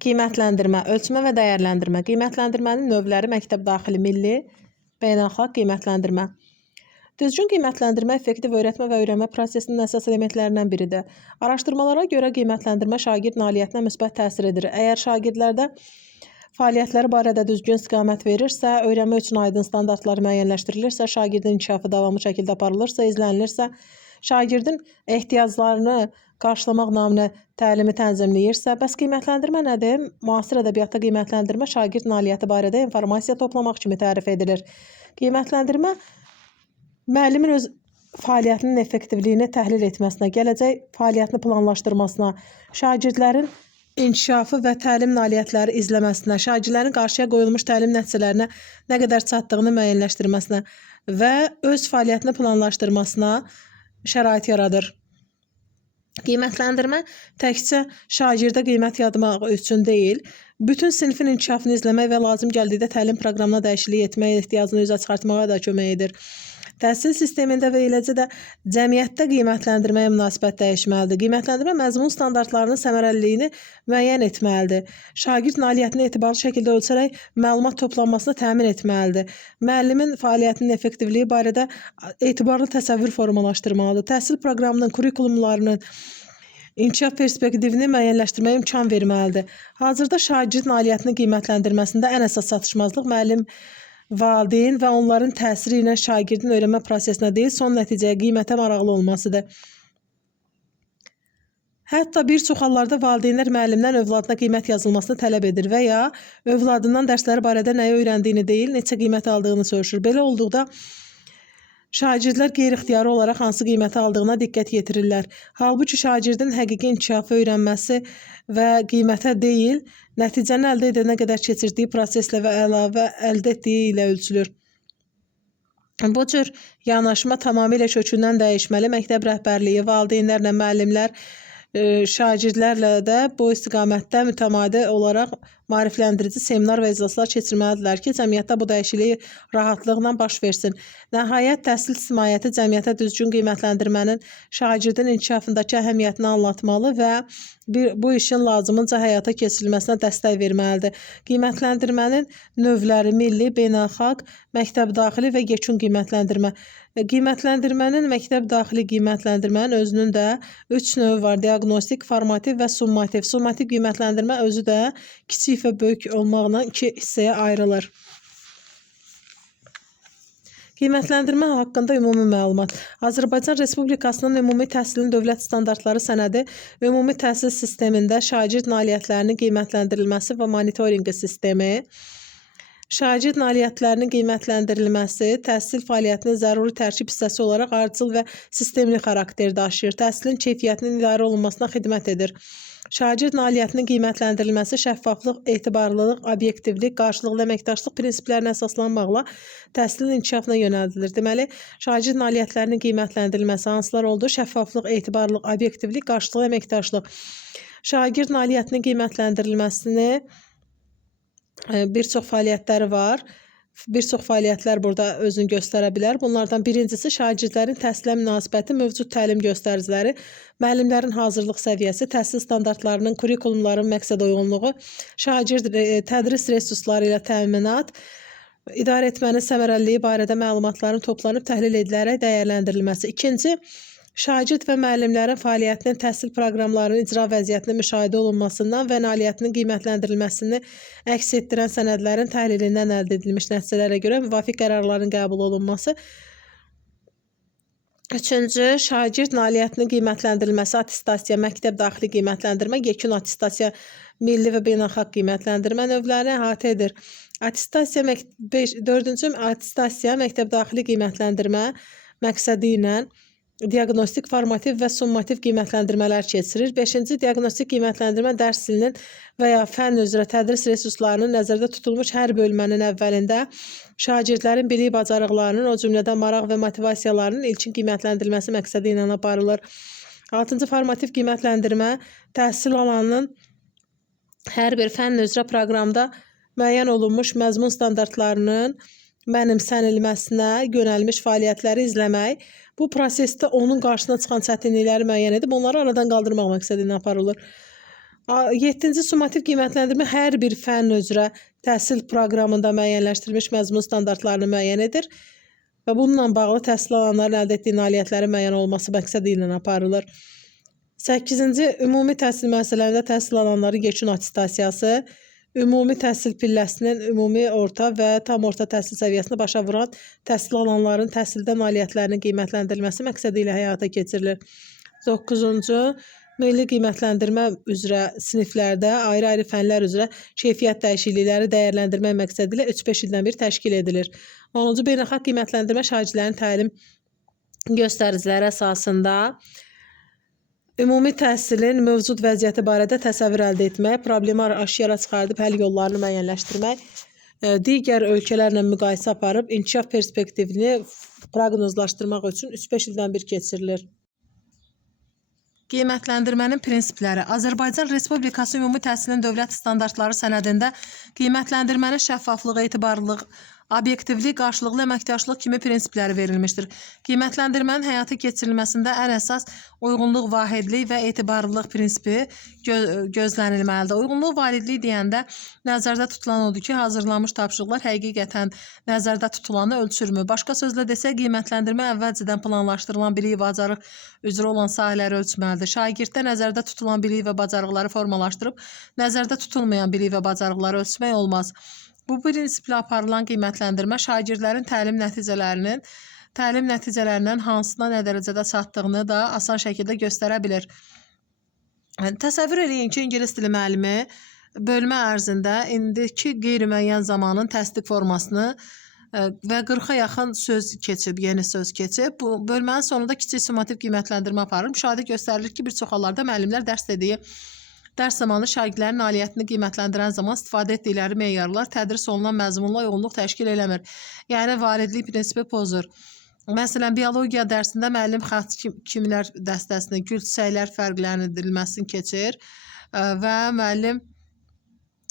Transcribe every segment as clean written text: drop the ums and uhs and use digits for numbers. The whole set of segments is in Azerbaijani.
Qiymətləndirmə, ölçmə və dəyərləndirmə. Qiymətləndirmənin növləri məktəb daxili, milli, beynəlxalq qiymətləndirmə. Düzgün qiymətləndirmə effektiv öyrətmə və öyrənmə prosesinin əsas elementlərindən biridir. Araşdırmalara görə qiymətləndirmə şagird nailiyyətinə müsbət təsir edir. Əgər şagirdlərdə fəaliyyətləri barədə düzgün istiqamət verirsə, öyrənmə üçün aydın standartlar müəyyənləşdirilirsə, şagirdin inkişafı davamlı şəkildə aparılırsa, izlənilirsə, şagirdin ehtiyaclarını qarşılamaq naminə təlimi tənzimləyirsə, bəs qiymətləndirmə nədir? Müasir ədəbiyyatda qiymətləndirmə şagird nailiyyəti barədə informasiya toplamaq kimi tərif edilir. Qiymətləndirmə müəllimin öz fəaliyyətinin effektivliyini təhlil etməsinə, gələcək fəaliyyətini planlaşdırmasına, şagirdlərin inkişafı və təlim nailiyyətləri izləməsinə, şagirdlərin qarşıya qoyulmuş təlim nəticələrinə nə qədər çatdığını müəyyənləşdirməsinə və öz fəaliyyətini planlaşdırmasına şərait yaradır. Qiymətləndirmə təkcə şagirdə qiymət yazmaq üçün deyil, bütün sinifin inkişafını izləmək və lazım gəldikdə təlim proqramına dəyişiklik etmək ehtiyacını üzə çıxartmağa da kömək edir. Təhsil sistemində və eləcə də cəmiyyətdə qiymətləndirməyə münasibət dəyişməlidir. Qiymətləndirmə məzmun standartlarının səmərəliliyini müəyyən etməlidir. Şagird nailiyyətini etibarlı şəkildə ölçərək məlumat toplanmasını təmin etməlidir. Müəllimin fəaliyyətinin effektivliyi barədə etibarlı təsəvvür formalaşdırmalıdır. Təhsil proqramının, kurikulumlarının inkişaf perspektivini müəyyənləşdirməyə imkan verməlidir. Hazırda şagird nailiyyətinin qiymətləndirməsində ən əsas çatışmazlıq müəllim, valideyn və onların təsiri ilə şagirdin öyrənmə prosesinə deyil, son nəticəyə qiymətə maraqlı olmasıdır. Hətta bir çox hallarda valideynlər müəllimdən övladına qiymət yazılmasını tələb edir və ya övladından dərsləri barədə nəyi öyrəndiyini deyil, neçə qiymət aldığını soruşur. Belə olduqda şagirdlər qeyri-ixtiyari olaraq hansı qiyməti aldığına diqqət yetirirlər. Halbuki şagirdin həqiqi inkişafı öyrənməsi və qiymətə deyil, nəticəni əldə edənə qədər keçirdiyi proseslə və əlavə əldə etdiyi ilə ölçülür. Bu cür yanaşma tamamilə kökündən dəyişməli. Məktəb rəhbərliyi, valideynlərlə, müəllimlər, şagirdlərlə də bu istiqamətdə mütəmadi olaraq maarifləndirici seminar və iclaslar keçirməlidirlər ki, cəmiyyətdə bu dəyişiklik rahatlıqla baş versin. Nəhayət, təhsil ictimaiyyəti cəmiyyətə düzgün qiymətləndirmənin şagirdin inkişafındakı əhəmiyyətini anlatmalı və bu işin lazımınca həyata keçirilməsinə dəstək verməlidir. Qiymətləndirmənin növləri milli, beynəlxalq, məktəb daxili və yekun qiymətləndirmə. Qiymətləndirmənin məktəb daxili qiymətləndirmənin özünün də 3 növü var: diaqnostik, formativ və summativ. Summativ qiymətləndirmə özü də kiçik və böyük olmaqla 2 hissəyə ayrılır. Qiymətləndirmə haqqında ümumi məlumat. Azərbaycan Respublikasının ümumi təhsilin dövlət standartları sənədi ümumi təhsil sistemində şagird nailiyyətlərinin qiymətləndirilməsi və monitorinqi sistemi, şagird nailiyyətlərinin qiymətləndirilməsi təhsil fəaliyyətinin zəruri tərkib hissəsi olaraq ardıcıl və sistemli xarakter daşıyır. Təhsilin keyfiyyətinin idarə olunmasına xidmət edir. Şagird nailiyyətinin qiymətləndirilməsi şəffaflıq, etibarlılıq, obyektivlik, qarşılıqlı əməkdaşlıq prinsiplərinə əsaslanmaqla təhsilin inkişafına yönəldilir. Deməli, şagird nailiyyətlərinin qiymətləndirilməsi hansılar oldu? Şəffaflıq, etibarlılıq, obyektivlik, qarşılıqlı əməkdaşlıq. Şagird nailiyyətinin qiymətləndirilməsini bir çox fəaliyyətləri var. Bir çox fəaliyyətlər burada özünü göstərə bilər. Bunlardan birincisi şagirdlərin təhsilə münasibəti, mövcud təlim göstəriciləri, müəllimlərin hazırlıq səviyyəsi, təhsil standartlarının, kurikulumların məqsəd uyğunluğu, şagird tədris resursları ilə təminat, idarə etmənin səmərəliliyi barədə məlumatların toplanıb təhlil edilərək dəyərləndirilməsi. İkinci, şagird və müəllimlərin fəaliyyətinin təhsil proqramlarının icra vəziyyətinin müşahidə olunmasından və nailiyyətinin qiymətləndirilməsini əks etdirən sənədlərin təhlilindən əldə edilmiş nəticələrə görə müvafiq qərarların qəbul olunması. Üçüncü, şagird nailiyyətinin qiymətləndirilməsi, attestasiya, məktəb daxili qiymətləndirmə, yekun attestasiya, milli və beynəlxalq qiymətləndirmə növlərini əhatə edir. Dördüncü, attestasiya, məktəb daxili qiymətləndirmə məqsədi ilə diaqnostik, formativ və summativ qiymətləndirmələr keçirir. 5-ci, diaqnostik qiymətləndirmə dərs ilinin və ya fənn üzrə tədris resurslarının nəzərdə tutulmuş hər bölmənin əvvəlində şagirdlərin bilik bacarıqlarının, o cümlədən maraq və motivasiyalarının ilkin qiymətləndirilməsi məqsədi ilə aparılır. 6-cı, formativ qiymətləndirmə təhsil alanının hər bir fənn üzrə proqramda müəyyən olunmuş məzmun standartlarının mənimsənilməsinə yönəlmiş fəaliyyətləri izləmək, bu prosesdə onun qarşısına çıxan çətinlikləri müəyyən edib, onları aradan qaldırmaq məqsədi ilə aparılır. 7-ci summativ qiymətləndirmə hər bir fənn üzrə təhsil proqramında müəyyənləşdirilmiş məzmun standartlarını müəyyən edir və bununla bağlı təhsil alanların əldə etdiyi nailiyyətlərin müəyyən olması məqsədi ilə aparılır. 8-ci ümumi təhsil müəssisələrində təhsil alanların yekun attestasiyası, ümumi təhsil pilləsinin ümumi orta və tam orta təhsil səviyyəsində başa vuran təhsil alanların təhsildə nailiyyətlərinin qiymətləndirilməsi məqsədi ilə həyata keçirilir. 9-cu milli qiymətləndirmə üzrə siniflərdə ayrı-ayrı fənlər üzrə keyfiyyət dəyişiklikləri dəyərləndirmək məqsədi ilə 3-5 ildən bir təşkil edilir. 10-cu beynəlxalq qiymətləndirmə şagirdlərin təlim göstəriciləri əsasında ümumi təhsilin mövcud vəziyyəti barədə təsəvvür əldə etmək, problemi aşkara çıxardıb həll yollarını müəyyənləşdirmək, digər ölkələrlə müqayisə aparıb inkişaf perspektivini proqnozlaşdırmaq üçün 3-5 ildən bir keçirilir. Qiymətləndirmənin prinsipləri. Azərbaycan Respublikası Ümumi Təhsilin Dövlət Standartları sənədində qiymətləndirmənin şəffaflığı, etibarlılıq, obyektivlik, qarşılıqlı əməkdaşlıq kimi prinsipləri verilmişdir. Qiymətləndirmənin həyata keçirilməsində ən əsas uyğunluq, vahidlik və etibarlılıq prinsipi gözlənilməlidir. Uyğunluq, vahidlik deyəndə nəzərdə tutulan odur ki, hazırlanmış tapşırıqlar həqiqətən nəzərdə tutulanı ölçürmü? Başqa sözlə desək, qiymətləndirmə əvvəlcədən planlaşdırılan bilik, bacarıq üzrə olan sahələri ölçməlidir. Şagirddə nəzərdə tutulan bilik və bacarıqları formalaşdırıb, nəzərdə tutulmayan bilik və bacarıqları ölçmək olmaz. Bu prinsiplə aparılan qiymətləndirmə şagirdlərin təlim nəticələrindən hansına nə dərəcədə çatdığını da asan şəkildə göstərə bilir. Təsəvvür edin ki, ingilis dili müəllimi bölmə ərzində indiki qeyri-müəyyən zamanın təsdiq formasını və 40-a yaxın söz keçib, yeni söz keçib. Bu bölmənin sonunda kiçik summativ qiymətləndirmə aparır. Müşahidə göstərilir ki, bir çox hallarda müəllimlər dərs zamanı şagirdlərin nailiyyətini qiymətləndirən zaman istifadə etdikləri meyarlar tədris olunan məzmunla uyğunluq təşkil eləmir. Yəni, validlik prinsipi pozur. Məsələn, biologiya dərsində müəllim xətt kimlər dəstəsini, gül çiçəklər fərqləndirilməsini keçir və müəllim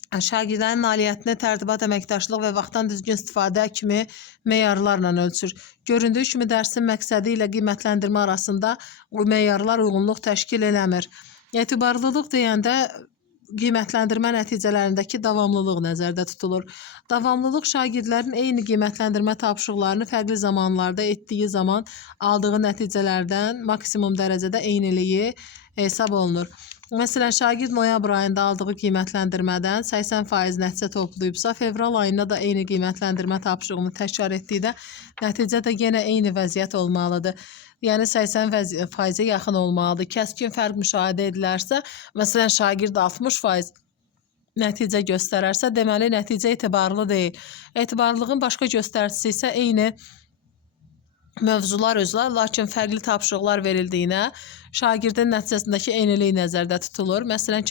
şagirdlərin nailiyyətini tərtibat, əməkdaşlıq və vaxtdan düzgün istifadə kimi meyarlarla ölçür. Göründüyü kimi dərsin məqsədi ilə qiymətləndirmə arasında meyarlar uyğunluq təşkil eləmir. Etibarlılıq deyəndə qiymətləndirmə nəticələrindəki davamlılıq nəzərdə tutulur. Davamlılıq şagirdlərin eyni qiymətləndirmə tapşırıqlarını fərqli zamanlarda etdiyi zaman aldığı nəticələrdən maksimum dərəcədə eyniliyi hesab olunur. Məsələn, şagird noyabr ayında aldığı qiymətləndirmədən 80% nəticə toplayıbsa, fevral ayında da eyni qiymətləndirmə tapşırığını təkrar etdikdə nəticə də yenə eyni vəziyyət olmalıdır. Yəni 80%-ə yaxın olmalıdır. Kəskin fərq müşahidə edilərsə, məsələn, şagird 60% nəticə göstərərsə, deməli nəticə etibarlı deyil. Etibarlılığın başqa göstəricisi isə eyni mövzular üzrə, lakin fərqli tapşırıqlar verildiyinə şagirdin nəticəsindəki eynilik nəzərdə tutulur. Məsələn,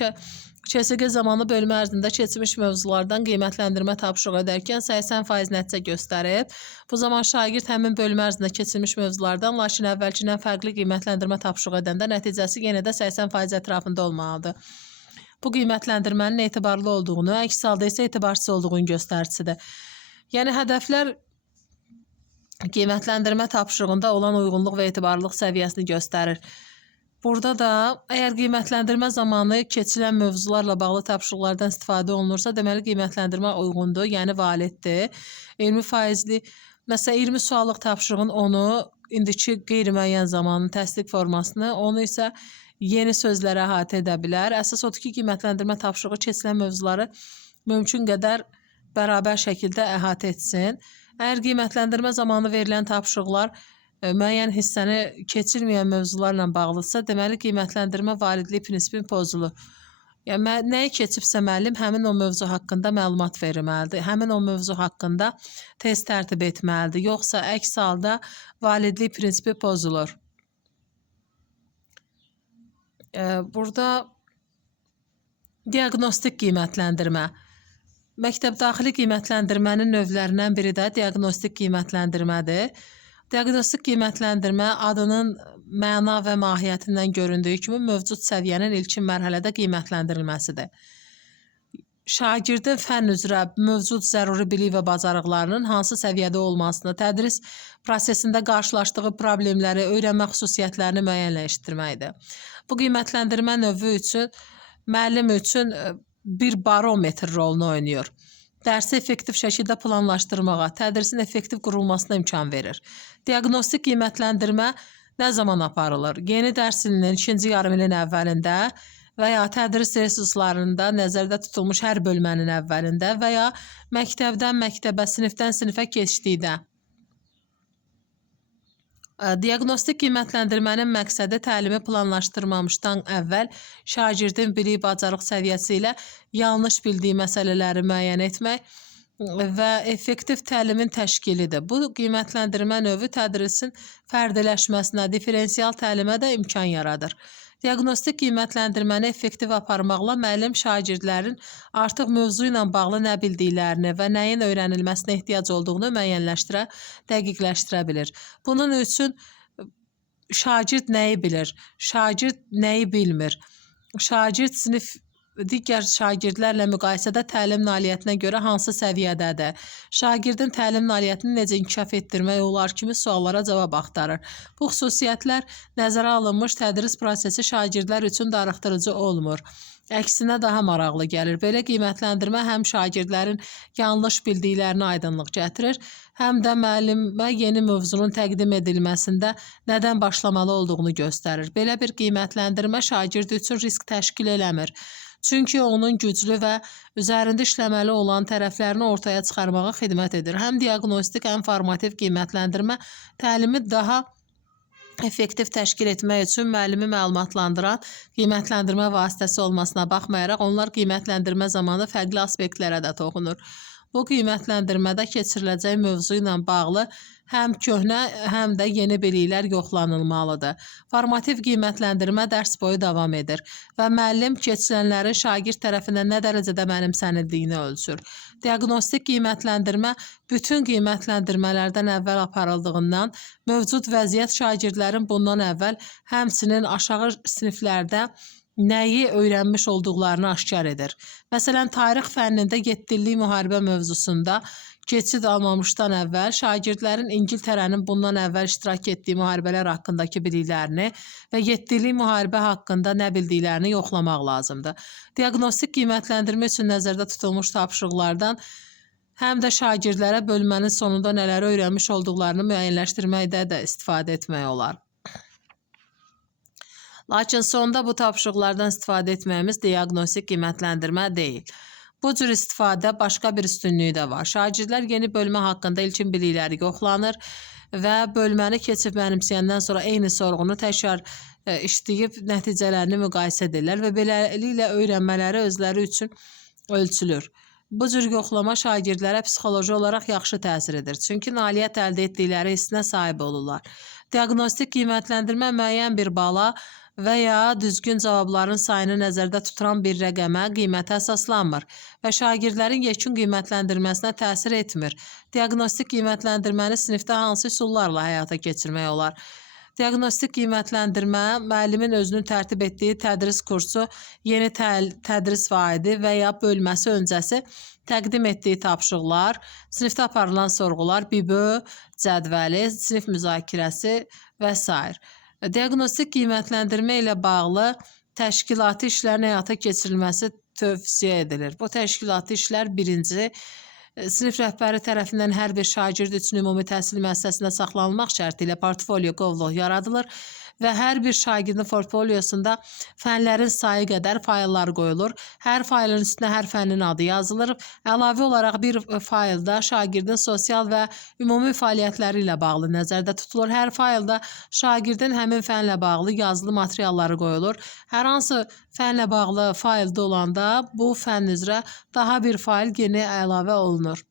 KSQ zamanı bölmə ərzində keçmiş mövzulardan qiymətləndirmə tapşırığı edərkən 80% nəticə göstərib. Bu zaman şagird həmin bölmə ərzində keçilmiş mövzulardan, lakin əvvəlkindən fərqli qiymətləndirmə tapşırığı edəndə nəticəsi yenə də 80% ətrafında olmalıdır. Bu qiymətləndirmənin etibarlı olduğunu, əks halda isə etibarsız olduğunu göstəricisidir. Yəni, hədəflər qiymətləndirmə tapşırığında olan uyğunluq və etibarlılıq səviyyəsini göstərir. Burada da əgər qiymətləndirmə zamanı keçilən mövzularla bağlı tapşırıqlardan istifadə olunursa, deməli qiymətləndirmə uyğundur, yəni validdir. 20%-li, məsələn 20 suallıq tapşırığın onu indiki qeyri-müəyyən zamanın təsdiq formasını, onu isə yeni sözlərə əhatə edə bilər. Əsas odur ki, qiymətləndirmə tapşırığı keçilən mövzuları mümkün qədər bərabər şəkildə əhatə etsin. Əgər qiymətləndirmə zamanı verilən tapşırıqlar müəyyən hissəni keçirməyən mövzularla bağlıdırsa, deməli qiymətləndirmə validlik prinsipini pozulur. Yəni, nəyi keçibsə müəllim həmin o mövzu haqqında məlumat verməlidir, həmin o mövzu haqqında test tərtib etməlidir, yoxsa əks halda validlik prinsipi pozulur. Burada diaqnostik qiymətləndirmə. Məktəbdaxili qiymətləndirmənin növlərindən biri də diaqnostik qiymətləndirmədir. Diaqnostik qiymətləndirmə adının məna və mahiyyətindən göründüyü kimi mövcud səviyyənin ilkin mərhələdə qiymətləndirilməsidir. Şagirdin fənn üzrə mövcud zəruri bilik və bacarıqlarının hansı səviyyədə olmasını, tədris prosesində qarşılaşdığı problemləri, öyrənmə xüsusiyyətlərini müəyyənləşdirməkdir. Bu qiymətləndirmə növü üçün müəllim üçün bir barometr rolunu oynayır. Dərsi effektiv şəkildə planlaşdırmağa, tədrisin effektiv qurulmasına imkan verir. Diaqnostik qiymətləndirmə nə zaman aparılır? Yeni dərs ilinin ikinci yarımilin əvvəlində və ya tədris resurslarında nəzərdə tutulmuş hər bölmənin əvvəlində və ya məktəbdən məktəbə, sinifdən sinifə keçdikdə. Diaqnostik qiymətləndirmənin məqsədi təlimi planlaşdırmamışdan əvvəl şagirdin bilik, bacarıq səviyyəsi ilə yanlış bildiyi məsələləri müəyyən etmək və effektiv təlimin təşkilidir. Bu qiymətləndirmə növü tədrisin fərdiləşməsinə, diferensial təlimə də imkan yaradır. Diaqnostik qiymətləndirməni effektiv aparmaqla müəllim şagirdlərin artıq mövzu ilə bağlı nə bildiklərini və nəyin öyrənilməsinə ehtiyac olduğunu müəyyənləşdirə, dəqiqləşdirə bilir. Bunun üçün şagird nəyi bilir, şagird nəyi bilmir, şagird sinif digər şagirdlərlə müqayisədə təlim nailiyyətinə görə hansı səviyyədədir, şagirdin təlim nailiyyətini necə inkişaf etdirmək olar kimi suallara cavab axtarır. Bu xüsusiyyətlər nəzərə alınmış tədris prosesi şagirdlər üçün darıxdırıcı olmur. Əksinə daha maraqlı gəlir. Belə qiymətləndirmə həm şagirdlərin yanlış bildiklərini aydınlıq gətirir, həm də müəllimə yeni mövzunun təqdim edilməsində nədən başlamalı olduğunu göstərir. Belə bir qiymətləndirmə şagird üçün risk təşkil eləmir. Çünki onun güclü və üzərində işləməli olan tərəflərini ortaya çıxarmağa xidmət edir. Həm diaqnostik, həm formativ qiymətləndirmə təlimi daha effektiv təşkil etmək üçün müəllimi məlumatlandıran qiymətləndirmə vasitəsi olmasına baxmayaraq, onlar qiymətləndirmə zamanı fərqli aspektlərə də toxunur. Bu qiymətləndirmədə keçiriləcək mövzu ilə bağlı həm köhnə, həm də yeni biliklər yoxlanılmalıdır. Formativ qiymətləndirmə dərs boyu davam edir və müəllim keçirilənlərin şagird tərəfindən nə dərəcədə mənimsənildiyini ölçür. Diaqnostik qiymətləndirmə bütün qiymətləndirmələrdən əvvəl aparıldığından mövcud vəziyyət şagirdlərin bundan əvvəl həmçinin aşağı siniflərdə nəyi öyrənmiş olduqlarını aşkar edir. Məsələn, tarix fənnində 7 illik müharibə mövzusunda keçid almamışdan əvvəl şagirdlərin İngiltərənin bundan əvvəl iştirak etdiyi müharibələr haqqındakı biliklərini və 7 illik müharibə haqqında nə bildiklərini yoxlamaq lazımdır. Diaqnostik qiymətləndirmə üçün nəzərdə tutulmuş tapşırıqlardan həm də şagirdlərə bölmənin sonunda nələri öyrənmiş olduqlarını müəyyənləşdirməkdə də istifadə etmək olar. Lakin sonda bu tapşırıqlardan istifadə etməyimiz diaqnostik qiymətləndirmə deyil. Bu cür istifadə başqa bir üstünlüyü də var. Şagirdlər yeni bölmə haqqında ilkin bilikləri yoxlanır və bölməni keçib mənimsəyəndən sonra eyni sorğunu təkrar işləyib nəticələrini müqayisə edirlər və beləliklə öyrənmələri özləri üçün ölçülür. Bu cür yoxlama şagirdlərə psixoloji olaraq yaxşı təsir edir. Çünki nailiyyət əldə etdikləri hissinə sahib olurlar. Diaqnostik qiymətləndirmə müəyyən bir bala və ya düzgün cavabların sayını nəzərdə tutulan bir rəqəmə, qiymətə əsaslanmır və şagirdlərin yekun qiymətləndirməsinə təsir etmir. Diaqnostik qiymətləndirməni sinifdə hansı üsullarla həyata keçirmək olar? Diaqnostik qiymətləndirmə müəllimin özünün tərtib etdiyi tədris kursu, yeni tədris vaidi və ya bölməsi öncəsi təqdim etdiyi tapşırıqlar, sinifdə aparılan sorğular, BİBÖ cədvəli, sinif müzakirəsi və s. Diaqnostik qiymətləndirmə ilə bağlı təşkilati işlərin həyata keçirilməsi tövsiyə edilir. Bu təşkilati işlər birinci, sinif rəhbəri tərəfindən hər bir şagird üçün ümumi təhsil müəssisəsində saxlanılmaq şərti ilə portfolio qovluq yaradılır və hər bir şagirdin portfoliosunda fənlərin sayı qədər fayllar qoyulur. Hər faylın üstünə hər fənnin adı yazılır. Əlavə olaraq bir faylda şagirdin sosial və ümumi fəaliyyətləri ilə bağlı nəzərdə tutulur. Hər faylda şagirdin həmin fənlə bağlı yazılı materialları qoyulur. Hər hansı fənlə bağlı faylda olanda bu fənn üzrə daha bir fayl yeni əlavə olunur.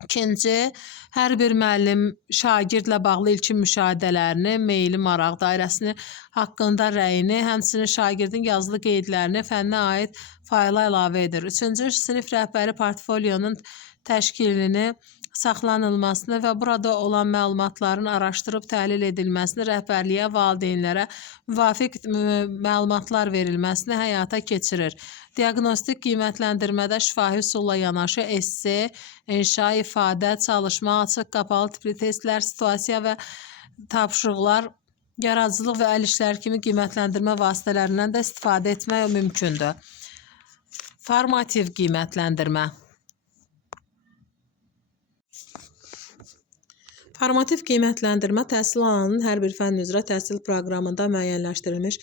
İkinci, hər bir müəllim şagirdlə bağlı ilkin müşahidələrini, meyli, maraq dairəsini haqqında rəyini, həmçinin şagirdin yazılı qeydlərini fənnə aid fayla əlavə edir. Üçüncü, sinif rəhbəri portfolionun təşkilini, saxlanılmasını və burada olan məlumatların araşdırıb təhlil edilməsini, rəhbərliyə, valideynlərə müvafiq məlumatlar verilməsini həyata keçirir. Diaqnostik qiymətləndirmədə şifahi üsulla yanaşı esse, inşa, ifadə, çalışma, açıq, qapalı tipli testlər, situasiya və tapşırıqlar yaradıcılıq və əl işləri kimi qiymətləndirmə vasitələrindən də istifadə etmək mümkündür. Formativ qiymətləndirmə. Formativ qiymətləndirmə təhsil alanının hər bir fənn üzrə təhsil proqramında müəyyənləşdirilmiş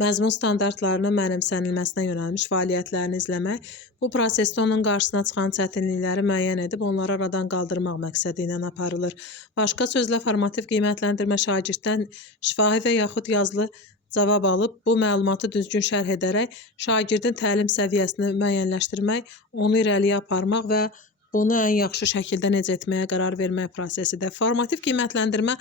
məzmun standartlarının mənimsənilməsinə yönəlmiş fəaliyyətlərini izləmək, bu prosesdə onun qarşısına çıxan çətinlikləri müəyyən edib onları aradan qaldırmaq məqsədi ilə aparılır. Başqa sözlə, formativ qiymətləndirmə şagirddən şifahi və yaxud yazılı cavab alıb, bu məlumatı düzgün şərh edərək şagirdin təlim səviyyəsini müəyyənləşdirmək, onu irəliyə aparmaq və bunu ən yaxşı şəkildə necə etməyə qərar vermək prosesidir. Formativ qiymətləndirmə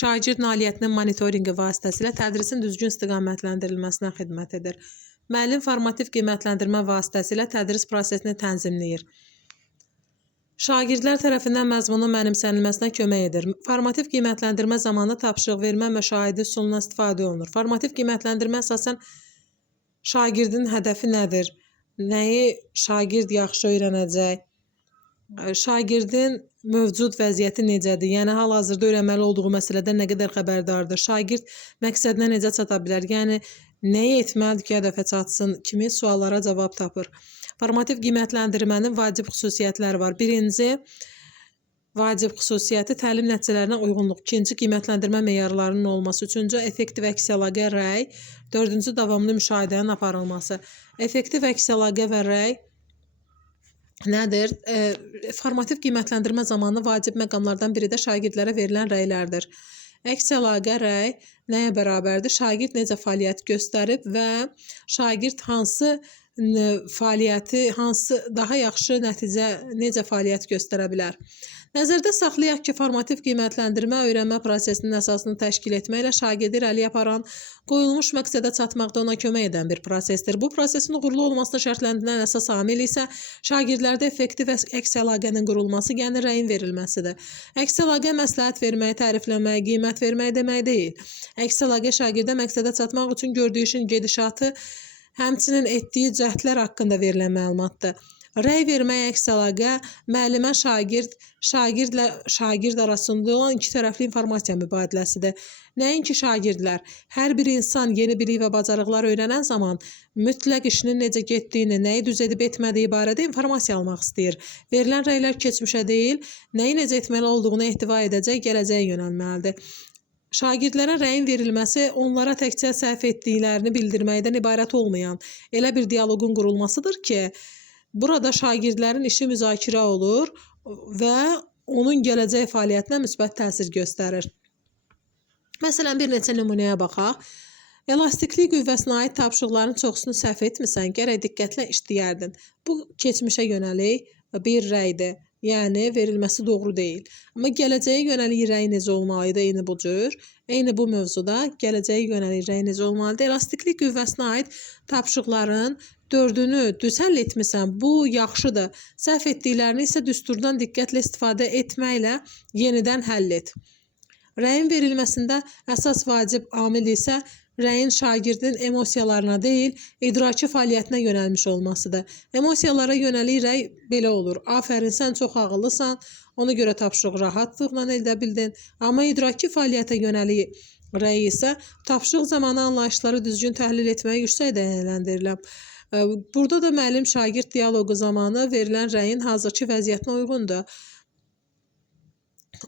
şagird nailiyyətinin monitorinqi vasitəsilə tədrisin düzgün istiqamətləndirilməsinə xidmət edir. Müəllim formativ qiymətləndirmə vasitəsilə tədris prosesini tənzimləyir. Şagirdlər tərəfindən məzmunun mənimsənilməsinə kömək edir. Formativ qiymətləndirmə zamanı tapşırıq vermə və şahidi üsulundan istifadə olunur. Formativ qiymətləndirmə əsasən şagirdin hədəfi nədir? Nəyi şagird yaxşı öyrənəcək? Şagirdin mövcud vəziyyəti necədir? Yəni, hal-hazırda öyrənməli olduğu məsələdən nə qədər xəbərdardır? Şagird məqsədinə necə çata bilər? Yəni, nəyi etməlidir ki, hədəfə çatsın kimi suallara cavab tapır. Formativ qiymətləndirmənin vacib xüsusiyyətləri var. Birinci vacib xüsusiyyəti təlim nəticələrinə uyğunluq. İkinci, qiymətləndirmə meyarlarının olması. Üçüncü, effektiv əks-əlaqə rəy. Dördüncü, davamlı müşahidənin aparılması. Effektiv əks-əlaqə və rəy nədir? Formativ qiymətləndirmə zamanı vacib məqamlardan biri də şagirdlərə verilən rəylərdir. Əks əlaqə rəy nəyə bərabərdir? Şagird necə fəaliyyət göstərib və şagird hansı fəaliyyəti, hansı daha yaxşı nəticə, necə fəaliyyət göstərə bilər? Nəzərdə saxlayaq ki, formativ qiymətləndirmə öyrənmə prosesinin əsasını təşkil etməklə şagirdi irəliyə aparan, qoyulmuş məqsədə çatmaqda ona kömək edən bir prosesdir. Bu prosesin uğurlu olmasına şərtləndirilən əsas amil isə şagirdlərdə effektiv əks əlaqənin qurulması, yəni rəyin verilməsidir. Əks əlaqə məsləhət vermək, tərifləmək, qiymət vermək demək deyil. Əks əlaqə şagirdə məqsədə çatmaq üçün gördüyü işin gedişatı, həmçinin etdiyi cəhdlər haqqında verilən məlumatdır. Rəy vermək əks əlaqə müəllimə şagirdlə şagird arasında olan iki tərəfli informasiya mübadiləsidir. Nəinki şagirdlər, hər bir insan yeni bilik və bacarıqlar öyrənən zaman mütləq işinin necə getdiyini, nəyi düz edib etmədiyi barədə informasiya almaq istəyir. Verilən rəylər keçmişə deyil, nəyi necə etməli olduğunu ehtiva edəcək, gələcəyə yönəlməlidir. Şagirdlərə rəyin verilməsi onlara təkcə səhv etdiklərini bildirməkdən ibarət olmayan elə bir dialoqun qurulmasıdır ki, burada şagirdlərin işi müzakirə olur və onun gələcək fəaliyyətinə müsbət təsir göstərir. Məsələn, bir neçə nümunəyə baxaq. Elastiklik qüvvəsinə aid tapşırıqların çoxsunu səhv etmirsən, gərək diqqətlə işləyərdin. Bu, keçmişə yönəlik bir rəydir. Yəni, verilməsi doğru deyil. Amma gələcəyə yönəlik rəy necə olmalıdır? Eyni bu cür. Eyni bu mövzuda gələcəyə yönəlik rəy necə olmalıdır? Elastiklik qüvvəsinə aid tapşırıqların 4-ünü düz həll etmirsən, bu yaxşıdır. Səhv etdiklərini isə düsturdan diqqətlə istifadə etməklə yenidən həll et. Rəyin verilməsində əsas vacib amil isə rəyin şagirdin emosiyalarına deyil, idraki fəaliyyətinə yönəlmiş olmasıdır. Emosiyalara yönəlik rəy belə olur. Afərin, sən çox ağıllısan, ona görə tapşırıq rahatlıqla əldə bildin. Amma idraki fəaliyyətə yönəlik rəy isə tapşırıq zamanı anlayışları düzgün təhlil etməyə yüksək dəyərləndirirəm. Burada da müəllim-şagird dialoqu zamanı verilən rəyin hazırki vəziyyətinə uyğundur.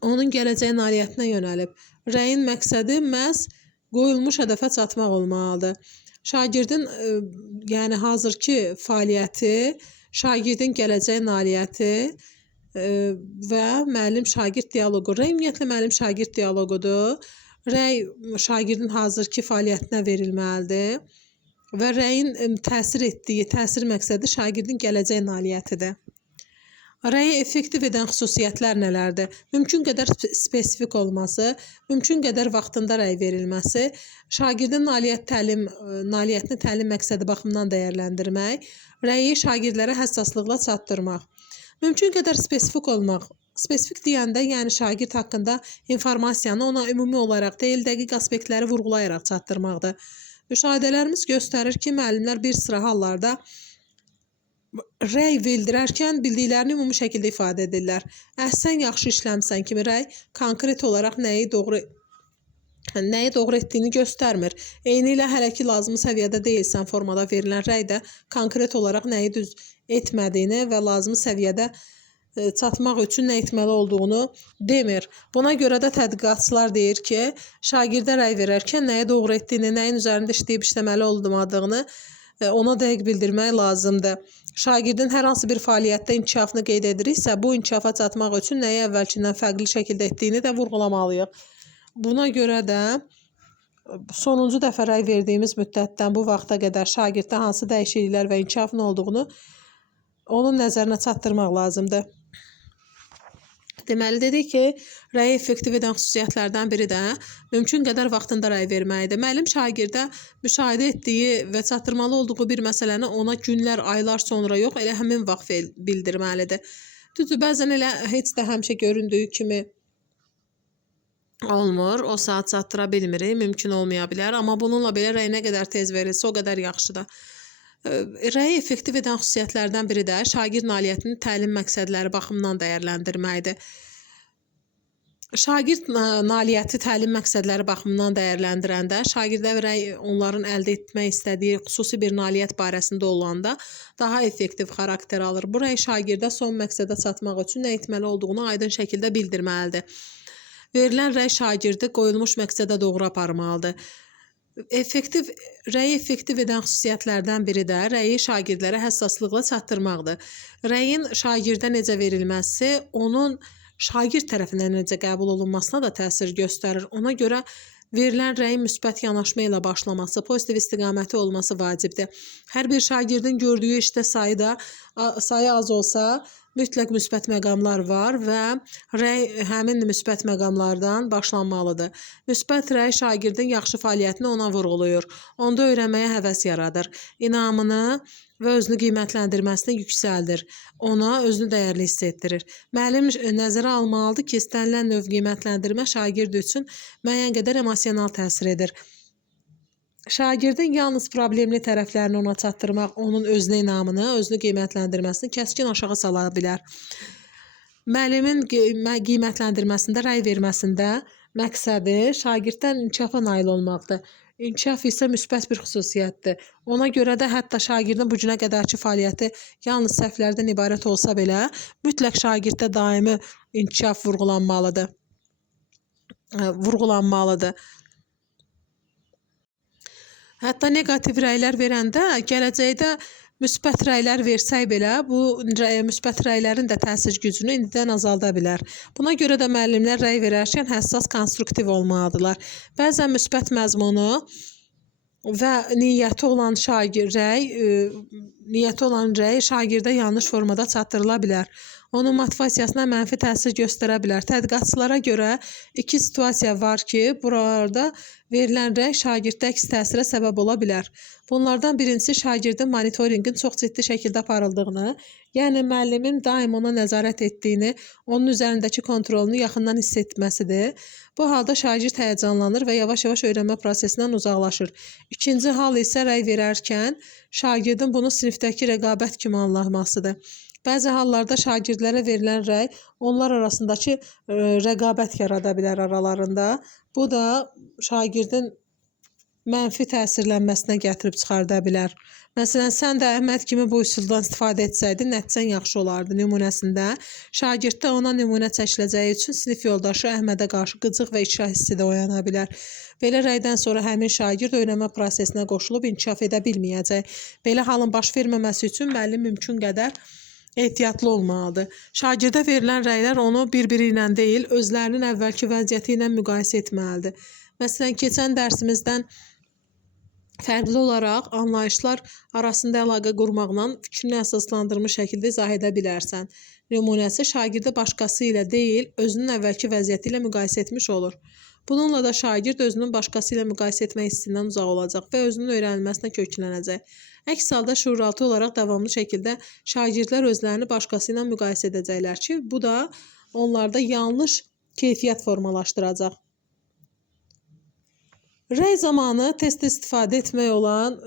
Onun gələcək nailiyyətinə yönəlib. Rəyin məqsədi məhz qoyulmuş hədəfə çatmaq olmalıdır. Şagirdin, yəni hazırki fəaliyyəti, şagirdin gələcək nailiyyəti və müəllim-şagird dialoqu. Rəy ümumiyyətlə müəllim-şagird dialoqudur. Rəy şagirdin hazırki fəaliyyətinə verilməlidir və rəyin təsir etdiyi, təsir məqsədi şagirdin gələcək nailiyyətidir. Rəyi effektiv edən xüsusiyyətlər nələrdir? Mümkün qədər spesifik olması, mümkün qədər vaxtında rəy verilməsi, şagirdin nailiyyətini təlim məqsədi baxımından dəyərləndirmək, rəyi şagirdlərə həssaslıqla çatdırmaq. Mümkün qədər spesifik olmaq. Spesifik deyəndə, yəni şagird haqqında informasiyanı ona ümumi olaraq deyil, dəqiq aspektləri vurğulayaraq çatdırmaqdır. Müşahidələrimiz göstərir ki, müəllimlər bir sıra hallarda rəy bildirərkən bildiklərini ümumi şəkildə ifadə edirlər. Sən yaxşı işləmsən kimi rəy konkret olaraq nəyi doğru nəyi doğru etdiyini göstərmir. Eynilə hələ ki lazımi səviyyədə deyilsən formada verilən rəy də konkret olaraq nəyi düz etmədiyini və lazımi səviyyədə çatmaq üçün nə etməli olduğunu demir. Buna görə də tədqiqatçılar deyir ki, şagirdə rəy verərkən nəyi doğru etdiyini, nəyin üzərində işləyib işləməli olmadığını ona dəqiq bildirmək lazımdır. Şagirdin hər hansı bir fəaliyyətdə inkişafını qeyd ediriksə, bu inkişafa çatmaq üçün nəyi əvvəlkindən fərqli şəkildə etdiyini də vurğulamalıyıq. Buna görə də sonuncu dəfə rəy verdiyimiz müddətdən bu vaxta qədər şagirddə hansı dəyişikliklər və inkişafın olduğunu onun nəzərinə çatdırmaq lazımdır. Deməli dedik ki, rəyi effektiv edən xüsusiyyətlərdən biri də mümkün qədər vaxtında rəy verməkdir. Müəllim şagirdə müşahidə etdiyi və çatdırmalı olduğu bir məsələni ona günlər, aylar sonra yox, elə həmin vaxt bildirməlidir. Düzdür, bəzən elə heç də həmişə göründüyü kimi olmur, o saat çatdıra bilmirik, mümkün olmaya bilər, amma bununla belə rəy nə qədər tez verilsə, o qədər yaxşıdır. Rəyi effektiv edən xüsusiyyətlərdən biri də şagird nailiyyətini təlim məqsədləri baxımından dəyərləndirməkdir. Şagird nailiyyəti təlim məqsədləri baxımından dəyərləndirəndə şagirdə rəy onların əldə etmək istədiyi xüsusi bir nailiyyət barəsində olanda daha effektiv xarakter alır. Bu rəy şagirdə son məqsədə çatmaq üçün nə etməli olduğunu aydın şəkildə bildirməlidir. Verilən rəy şagirdi qoyulmuş məqsədə doğru aparmalıdır. Rəyi effektiv edən xüsusiyyətlərdən biri də rəyi şagirdlərə həssaslıqla çatdırmaqdır. Rəyin şagirdə necə verilməsi onun şagird tərəfindən necə qəbul olunmasına da təsir göstərir. Ona görə verilən rəyin müsbət yanaşma ilə başlaması, pozitiv istiqaməti olması vacibdir. Hər bir şagirdin gördüyü işdə sayı az olsa, mütləq müsbət məqamlar var və rəy həmin müsbət məqamlardan başlanmalıdır. Müsbət rəy şagirdin yaxşı fəaliyyətini ona vurğulayır. Onda öyrənməyə həvəs yaradır. İnamını və özünü qiymətləndirməsini yüksəldir. Ona özünü dəyərli hiss etdirir. Müəllim nəzərə almalıdır ki, istənilən növ qiymətləndirmə şagird üçün müəyyən qədər emosional təsir edir. Şagirdin yalnız problemli tərəflərini ona çatdırmaq onun özünə inamını, özünü qiymətləndirməsini kəskin aşağı sala bilər. Müəllimin qiymətləndirməsində, rəy verməsində məqsədi şagirddən inkişafa nail olmaqdır. İnkişaf isə müsbət bir xüsusiyyətdir. Ona görə də hətta şagirdin bu günə qədərki fəaliyyəti yalnız səhvlərdən ibarət olsa belə, mütləq şagirddə daimi inkişaf vurğulanmalıdır. Hətta negativ rəylər verəndə gələcəkdə müsbət rəylər versək belə, bu müsbət rəylərin də təsir gücünü indidən azalda bilər. Buna görə də müəllimlər rəy verərkən həssas, konstruktiv olmalıdırlar. Bəzən müsbət məzmunu və niyyəti olan rəy şagirdə yanlış formada çatdırıla bilər. Onun motivasiyasına mənfi təsir göstərə bilər. Tədqiqatçılara görə iki situasiya var ki, buralarda verilən rəy şagirddə əks təsirə səbəb ola bilər. Bunlardan birincisi şagirdin monitorinqin çox ciddi şəkildə aparıldığını, yəni müəllimin daim ona nəzarət etdiyini, onun üzərindəki kontrolunu yaxından hiss etməsidir. Bu halda şagird həyəcanlanır və yavaş-yavaş öyrənmə prosesindən uzaqlaşır. İkinci hal isə rəy verərkən şagirdin bunu sinifdəki rəqabət kimi anlamasıdır. Bəzi hallarda şagirdlərə verilən rəy onlar arasındakı rəqabət yarada bilər aralarında. Bu da şagirdin mənfi təsirlənməsinə gətirib çıxarda bilər. Məsələn, sən də Əhməd kimi bu üsuldan istifadə etsəydin, nəticən yaxşı olardı nümunəsində. Şagirddə ona nümunə çəkiləcəyi üçün sinif yoldaşı Əhmədə qarşı qıcıq və ikra hissi də oyana bilər. Belə rəydən sonra həmin şagird öyrənmə prosesinə qoşulub inkişaf edə bilməyəcək. Belə halın baş verməməsi üçün müəllim mümkün qədər ehtiyatlı olmalıdır. Şagirdə verilən rəylər onu bir-biri ilə deyil, özlərinin əvvəlki vəziyyəti ilə müqayisə etməlidir. Məsələn, keçən dərsimizdən fərqli olaraq anlayışlar arasında əlaqə qurmaqla fikrini əsaslandırmış şəkildə izah edə bilərsən. Nümunəsi şagirdi başqası ilə deyil, özünün əvvəlki vəziyyəti ilə müqayisə etmiş olur. Bununla da şagird özünün başqası ilə müqayisə etmək hissindən uzaq olacaq və özünün öyrənilməsinə köklənəcək. Əks halda şuuraltı olaraq davamlı şəkildə şagirdlər özlərini başqası ilə müqayisə edəcəklər ki, bu da onlarda yanlış keyfiyyət formalaşdıracaq. Rəy zamanı test istifadə etmək olan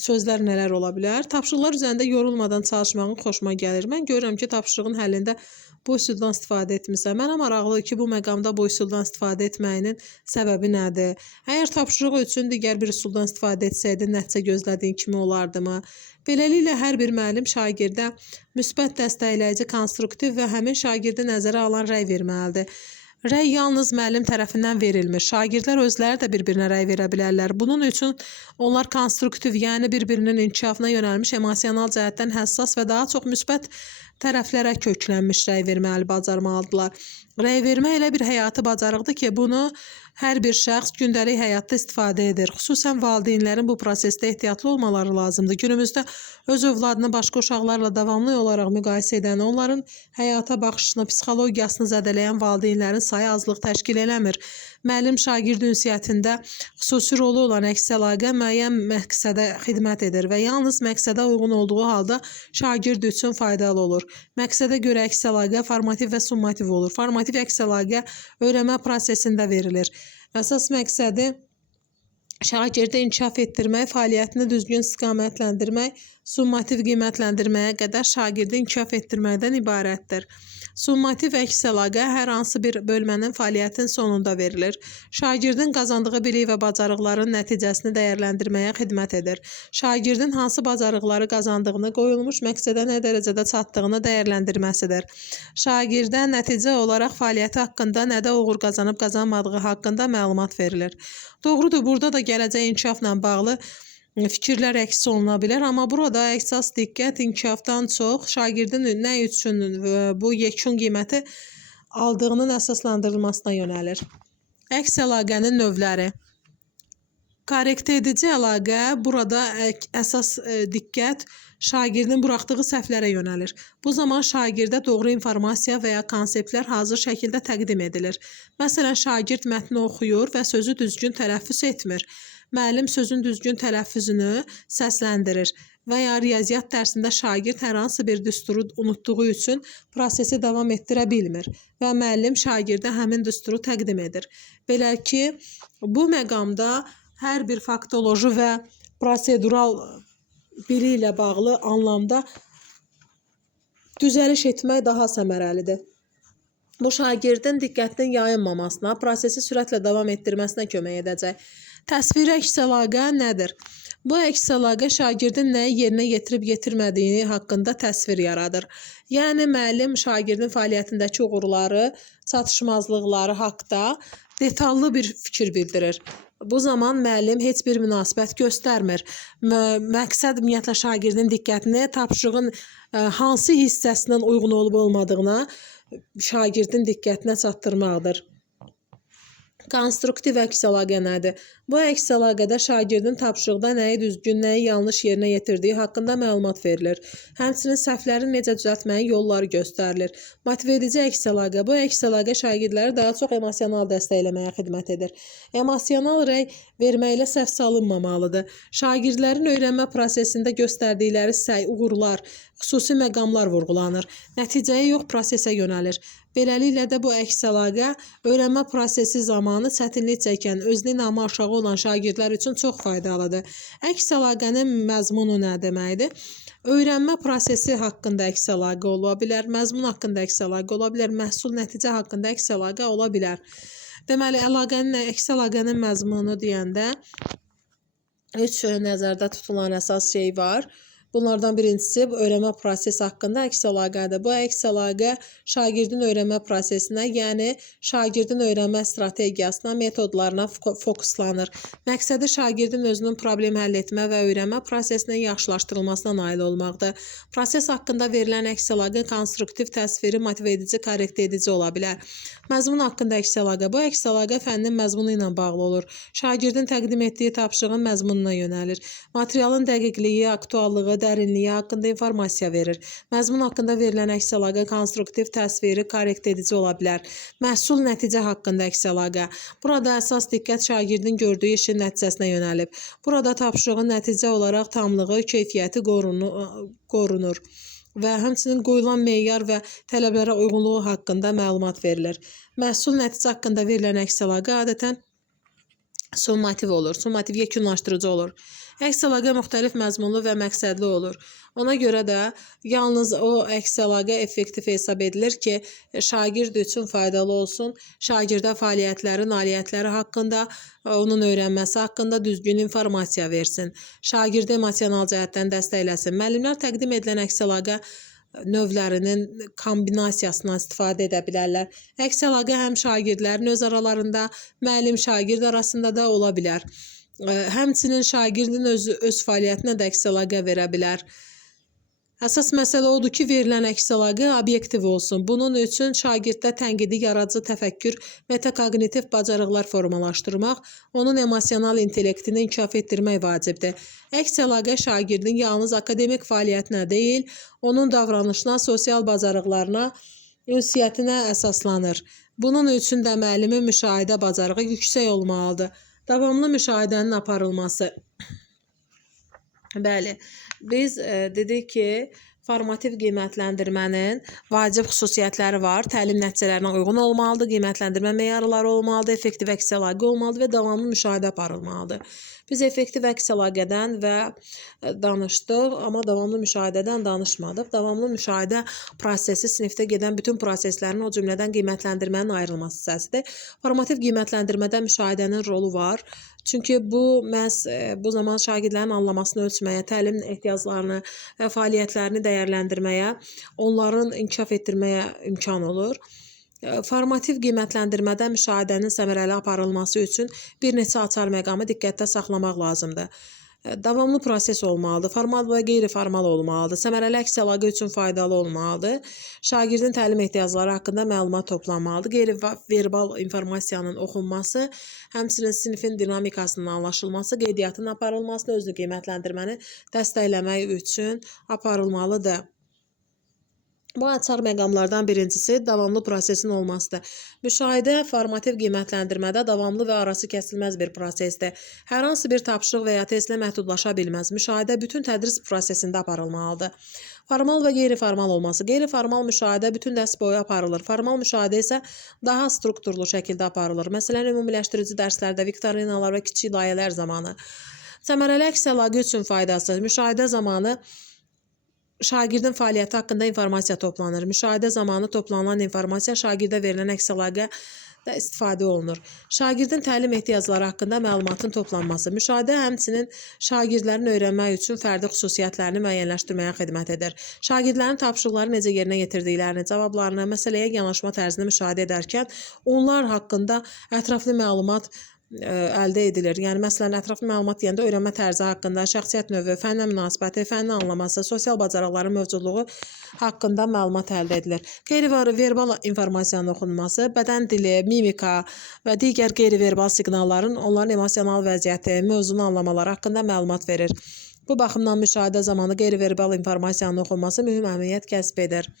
sözlər nələr ola bilər? Tapşırıqlar üzərində yorulmadan çalışmağın xoşuma gəlir. Mən görürəm ki, tapşırığın həllində bu üsuldan istifadə etmisən. Mənə maraqlıdır ki, bu məqamda bu üsuldan istifadə etməyinin səbəbi nədir? Əgər tapşırıq üçün digər bir üsuldan istifadə etsəydin, nəticə gözlədiyin kimi olardımı? Beləliklə, hər bir müəllim şagirdə müsbət dəstəkləyici, konstruktiv və həmin şagirdi nəzərə alan rəy verməlidir. Rəy yalnız müəllim tərəfindən verilmir. Şagirdlər özləri də bir-birinə rəy verə bilərlər. Bunun üçün onlar konstruktiv, yəni bir-birinin inkişafına yönəlmiş, emosional cəhətdən həssas və daha çox müsbət tərəflərə köklənmiş rəy verməli, bacarmalıdırlar. Rəy vermə elə bir həyati bacarıqdır ki, bunu hər bir şəxs gündəlik həyatda istifadə edir. Xüsusən valideynlərin bu prosesdə ehtiyatlı olmaları lazımdır. Günümüzdə öz övladını başqa uşaqlarla davamlı olaraq müqayisə edən, onların həyata baxışını, psixologiyasını zədələyən valideynlərin sayı azlıq təşkil eləmir. Müəllim-şagird ünsiyyətində xüsusi rolu olan əks əlaqə müəyyən məqsədə xidmət edir və yalnız məqsədə uyğun olduğu halda şagird üçün faydalı olur. Məqsədə görə əks əlaqə formativ və summativ olur. Formativ əks əlaqə öyrənmə prosesində verilir. Əsas məqsədi şagirdi inkişaf etdirmək, fəaliyyətini düzgün istiqamətləndirmək, summativ qiymətləndirməyə qədər şagirdi inkişaf etdirməkdən ibarətdir. Summativ əks əlaqə hər hansı bir bölmənin fəaliyyətin sonunda verilir. Şagirdin qazandığı bilik və bacarıqların nəticəsini dəyərləndirməyə xidmət edir. Şagirdin hansı bacarıqları qazandığını, qoyulmuş məqsədə nə dərəcədə çatdığını dəyərləndirməsidir. Şagirdə nəticə olaraq fəaliyyəti haqqında, nədə uğur qazanıb qazanmadığı haqqında məlumat verilir. Doğrudur, burada da gələcək inkişafla bağlı fikirlər əks oluna bilər, amma burada əsas diqqət inkişafdan çox şagirdin nə üçün bu yekun qiyməti aldığının əsaslandırılmasına yönəlir. Əks əlaqənin növləri. Korrekt edici əlaqə, burada əsas diqqət şagirdin buraxdığı səhvlərə yönəlir. Bu zaman şagirdə doğru informasiya və ya konseptlər hazır şəkildə təqdim edilir. Məsələn, şagird mətni oxuyur və sözü düzgün tələffüz etmir. Müəllim sözün düzgün tələffüzünü səsləndirir və ya riyaziyyat dərsində şagird hər hansı bir düsturu unutduğu üçün prosesi davam etdirə bilmir və müəllim şagirdə həmin düsturu təqdim edir. Belə ki, bu məqamda hər bir faktoloji və prosedural bilik ilə bağlı anlamda düzəliş etmək daha səmərəlidir. Bu şagirdin diqqətinin yayınmamasına, prosesi sürətlə davam etdirməsinə kömək edəcək. Təsviri əks əlaqə nədir? Bu əks əlaqə şagirdin nəyi yerinə yetirib yetirmədiyi haqqında təsvir yaradır. Yəni, müəllim şagirdin fəaliyyətindəki uğurları, çatışmazlıqları haqqında detallı bir fikir bildirir. Bu zaman müəllim heç bir münasibət göstərmir. Məqsəd ümumiyyətlə şagirdin diqqətini tapşırığın hansı hissəsindən uyğun olub olmadığına şagirdin diqqətinə çatdırmaqdır. Konstruktiv əks əlaqə nədir? Bu əks əlaqədə şagirdin tapşırıqda nəyi düzgün, nəyi yanlış yerinə yetirdiyi haqqında məlumat verilir. Həmçinin səhvləri necə düzəltməyin yolları göstərilir. Motivedici əks əlaqə. Bu əks əlaqə şagirdləri daha çox emosional dəstəkləməyə xidmət edir. Emosional rəy verməklə səhv salınmamalıdır. Şagirdlərin öyrənmə prosesində göstərdikləri səy, uğurlar, xüsusi məqamlar vurğulanır. Nəticəyə yox, prosesə yönəlir. Beləliklə də bu əks əlaqə öyrənmə prosesi zamanı çətinlik çəkən, özünə inamı aşağı olan şagirdlər üçün çox faydalıdır. Əks əlaqənin məzmunu nə deməkdir? Öyrənmə prosesi haqqında əks əlaqə ola bilər, məzmun haqqında əks əlaqə ola bilər, məhsul, nəticə haqqında əks əlaqə ola bilər. Deməli, əks əlaqənin məzmunu deyəndə 3 nəzərdə tutulan əsas şey var. Bunlardan birincisi öyrənmə prosesi haqqında əks əlaqədir. Bu əks əlaqə şagirdin öyrənmə prosesinə, yəni şagirdin öyrənmə strategiyasına, metodlarına fokuslanır. Məqsədi şagirdin özünün problem həll etmə və öyrənmə prosesinin yaxşılaşdırılmasına nail olmaqdır. Proses haqqında verilən əks əlaqə konstruktiv, təsviri, motivedici, korrekt edici ola bilər. Məzmun haqqında əks əlaqə. Bu əks əlaqə fənnin məzmunu ilə bağlı olur. Şagirdin təqdim etdiyi tapşırığın məzmununa yönəlir. Materialın dəqiqliyi, aktuallığı, dərinliyi haqqında informasiya verir. Məzmun haqqında verilən əks əlaqə konstruktiv, təsviri, korrekt edici ola bilər. Məhsul, nəticə haqqında əks əlaqə. Burada əsas diqqət şagirdin gördüyü işin nəticəsinə yönəlib. Burada tapşırığın nəticə olaraq tamlığı, keyfiyyəti qorunur və həmçinin qoyulan meyar və tələblərə uyğunluğu haqqında məlumat verilir. Məhsul, nəticə haqqında verilən əks əlaqə adətən summativ olur. Summativ yekunlaşdırıcı olur. Əks əlaqə müxtəlif məzmunlu və məqsədli olur. Ona görə də yalnız o əks əlaqə effektiv hesab edilir ki, şagird üçün faydalı olsun. Şagirdə fəaliyyətləri, nailiyyətləri haqqında, onun öyrənməsi haqqında düzgün informasiya versin. Şagirdi emosional cəhətdən dəstəkləsin. Müəllimlər təqdim edilən əks əlaqə növlərinin kombinasiyasından istifadə edə bilərlər. Əks əlaqə həm şagirdlərin öz aralarında, müəllim-şagird arasında da ola bilər. Həmçinin şagirdin öz fəaliyyətinə də əks əlaqə verə bilər. Əsas məsələ odur ki, verilən əks əlaqə obyektiv olsun. Bunun üçün şagirddə tənqidi, yaradıcı təfəkkür, metakognitiv bacarıqlar formalaşdırmaq, onun emosional intellektini inkişaf etdirmək vacibdir. Əks əlaqə şagirdin yalnız akademik fəaliyyətinə deyil, onun davranışına, sosial bacarıqlarına, ünsiyyətinə əsaslanır. Bunun üçün də müəllimin müşahidə bacarığı yüksək olmalıdır. Davamlı müşahidənin aparılması. Bəli, biz dedik ki, formativ qiymətləndirmənin vacib xüsusiyyətləri var. Təlim nəticələrinə uyğun olmalıdır, qiymətləndirmə meyarları olmalıdır, effektiv əks əlaqə olmalıdır və davamlı müşahidə aparılmalıdır. Biz effektiv əks əlaqədən danışdıq, amma davamlı müşahidədən danışmadıq. Davamlı müşahidə prosesi sinifdə gedən bütün proseslərin, o cümlədən qiymətləndirmənin ayrılması hissəsidir. Formativ qiymətləndirmədə müşahidənin rolu var. Çünki bu məhz bu zaman şagirdlərin anlamasını ölçməyə, təlim ehtiyaclarını, fəaliyyətlərini dəyərləndirməyə, onların inkişaf etdirməyə imkan olur. Formativ qiymətləndirmədə müşahidənin səmərəli aparılması üçün bir neçə açar məqamı diqqətdə saxlamaq lazımdır. Davamlı proses olmalıdır, formal və qeyri-formal olmalıdır, səmərəli əks əlaqə üçün faydalı olmalıdır, şagirdin təlim ehtiyacları haqqında məlumat toplanmalıdır, qeyri-verbal informasiyanın oxunması, həmçinin sinifin dinamikasının anlaşılması, qeydiyyatın aparılması, özlü qiymətləndirməni dəstəkləmək üçün aparılmalıdır. Bu açar məqamlardan birincisi davamlı prosesin olmasıdır. Müşahidə formativ qiymətləndirmədə davamlı və arası kəsilməz bir prosesdir. Hər hansı bir tapşırıq və ya testlə məhdudlaşa bilməz. Müşahidə bütün tədris prosesində aparılmalıdır. Formal və qeyri-formal olması. Qeyri-formal müşahidə bütün dərs boyu aparılır. Formal müşahidə isə daha strukturlu şəkildə aparılır. Məsələn, ümumiləşdirici dərslərdə, viktorinalar və kiçik layihələr zamanı. Səmərəli əks əlaqə üçün faydası. Müşahidə zamanı şagirdin fəaliyyəti haqqında informasiya toplanır. Müşahidə zamanı toplanan informasiya şagirdə verilən əks əlaqədə istifadə olunur. Şagirdin təlim ehtiyacları haqqında məlumatın toplanması. Müşahidə həmçinin şagirdlərin öyrənmək üçün fərdi xüsusiyyətlərini müəyyənləşdirməyə xidmət edir. Şagirdlərin tapşırıqları necə yerinə yetirdiklərini, cavablarını, məsələyə yanaşma tərzini müşahidə edərkən onlar haqqında ətraflı məlumat əldə edilir. Yəni, məsələn, ətraflı məlumat deyəndə öyrənmə tərzi haqqında, şəxsiyyət növü, fənnə münasibəti, fənni anlaması, sosial bacarıqların mövcudluğu haqqında məlumat əldə edilir. Qeyri-verbal informasiyanın oxunması, bədən dili, mimika və digər qeyri-verbal siqnalların onların emosional vəziyyəti, mövzunu anlamaları haqqında məlumat verir. Bu baxımdan müşahidə zamanı qeyri-verbal informasiyanın oxunması mühüm əhəmiyyət kəsb edir.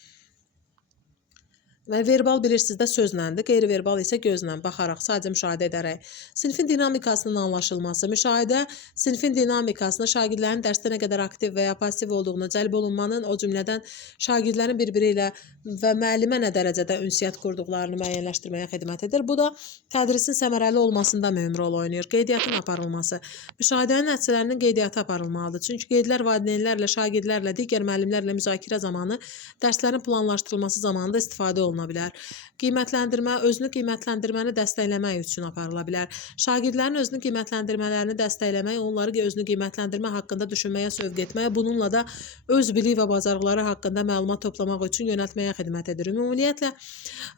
Və verbal bilirsiniz də sözləndir, qeyri-verbal isə gözlə, baxaraq, sadəcə müşahidə edərək. Sinifin dinamikasının anlaşılması. Müşahidə sinifin dinamikasını, şagirdlərin dərsdə nə qədər aktiv və ya pasiv olduğunu, cəlb olunmanın, o cümlədən şagirdlərin bir-biri ilə və müəllimə nə dərəcədə ünsiyyət qurduqlarını müəyyənləşdirməyə xidmət edir. Bu da tədrisin səmərəli olmasında mühüm rol oynayır. Qeydiyyatın aparılması. Müşahidənin nəticələrinin qeydiyyatı aparılmalıdır. Çünki qeydlər valideynlərlə, şagirdlərlə, digər müəllimlərlə müzakirə zamanı, dərslərin planlaşdırılması zamanında istifadə olunur. Bilər. Qiymətləndirmə, özünü qiymətləndirməni dəstəkləmək üçün aparıla bilər. Şagirdlərin özünü qiymətləndirmələrini dəstəkləmək, onları özünü qiymətləndirmə haqqında düşünməyə sövq etməyə, bununla da öz bilik və bacarıqları haqqında məlumat toplamaq üçün yönəltməyə xidmət edir. Ümumiyyətlə,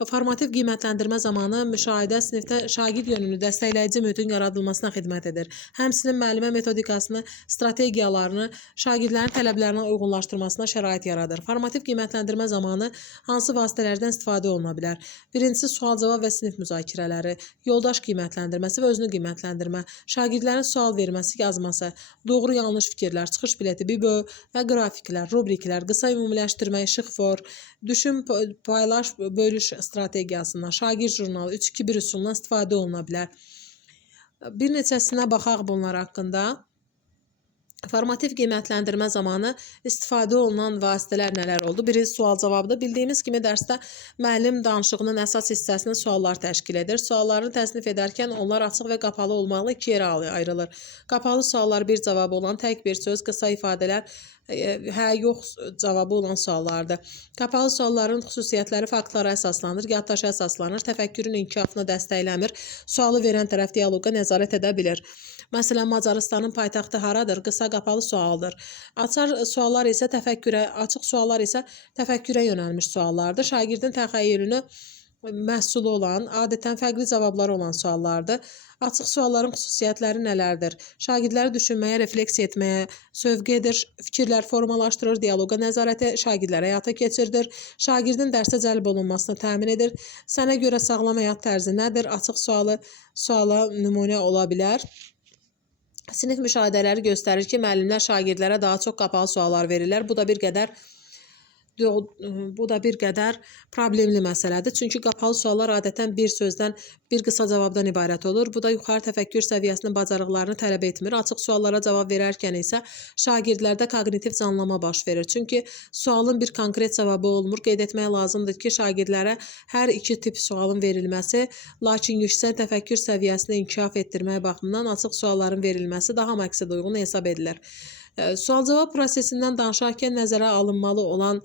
formativ qiymətləndirmə zamanı müşahidə sinifdə şagird yönünü dəstəkləyici mühitin yaradılmasına xidmət edir. Həmçinin müəllimə metodikasını, strategiyalarını şagirdlərin tələblərinə uyğunlaşdırmasına şərait yaradır. Formativ qiymətləndirmə zamanı hansı vasitələrdən istifadə oluna bilər? Birincisi, sual-cavab və sinif müzakirələri, yoldaş qiymətləndirməsi və özünü qiymətləndirmə, şagirdlərin sual verməsi, yazması, doğru-yanlış fikirlər, çıxış bileti, bibo və qrafiklər, rubriklər, qısa ümumiləşdirmə, işıq for, düşün, paylaş, bölüş strategiyasından, şagird jurnalı, 3-2-1 üsulundan istifadə oluna bilər. Bir neçəsinə baxaq bunlar haqqında. Formativ qiymətləndirmə zamanı istifadə olunan vasitələr nələr oldu? Birinci sual-cavabda bildiyimiz kimi dərsdə müəllim danışığının əsas hissəsini suallar təşkil edir. Sualları təsnif edərkən onlar açıq və qapalı olmaqla iki yerə ayrılır. Qapalı suallar bir cavabı olan tək bir söz, qısa ifadələr, hə, yox cavabı olan suallardır. Qapalı sualların xüsusiyyətləri faktlara əsaslanır, yaddaşa əsaslanır, təfəkkürün inkişafını dəstəkləmir, sualı verən tərəf dialoqa nəzarət edə bilir. Məsələn, Macarıstanın paytaxtı haradır? Qısa qapalı sualdır. Açıq suallar isə təfəkkürə yönəlmiş suallardır. Şagirdin təxəyyülünü məhsulu olan, adətən fərqli cavabları olan suallardır. Açıq sualların xüsusiyyətləri nələrdir? Şagirdləri düşünməyə, refleksiya etməyə sövq edir, fikirlər formalaşdırır, dialoqa nəzarəti şagirdlərə həyata keçirilir, şagirdin dərsə cəlb olunmasını təmin edir. Sənə görə sağlam həyat tərzi nədir? Açıq suala nümunə ola bilər. Sinif müşahidələri göstərir ki, müəllimlər şagirdlərə daha çox qapalı suallar verirlər. Bu da bir qədər problemli məsələdir. Çünki qapalı suallar adətən bir sözdən, bir qısa cavabdan ibarət olur. Bu da yuxarı təfəkkür səviyyəsinin bacarıqlarını tələb etmir. Açıq suallara cavab verərkən isə şagirdlərdə koqnitiv canlama baş verir. Çünki sualın bir konkret cavabı olmur. Qeyd etmək lazımdır ki, şagirdlərə hər iki tip sualın verilməsi, lakin yüksək təfəkkür səviyyəsini inkişaf etdirmək baxımından açıq sualların verilməsi daha məqsədəuyğun hesab edilir. Sual-cavab prosesindən danışarkən nəzərə alınmalı olan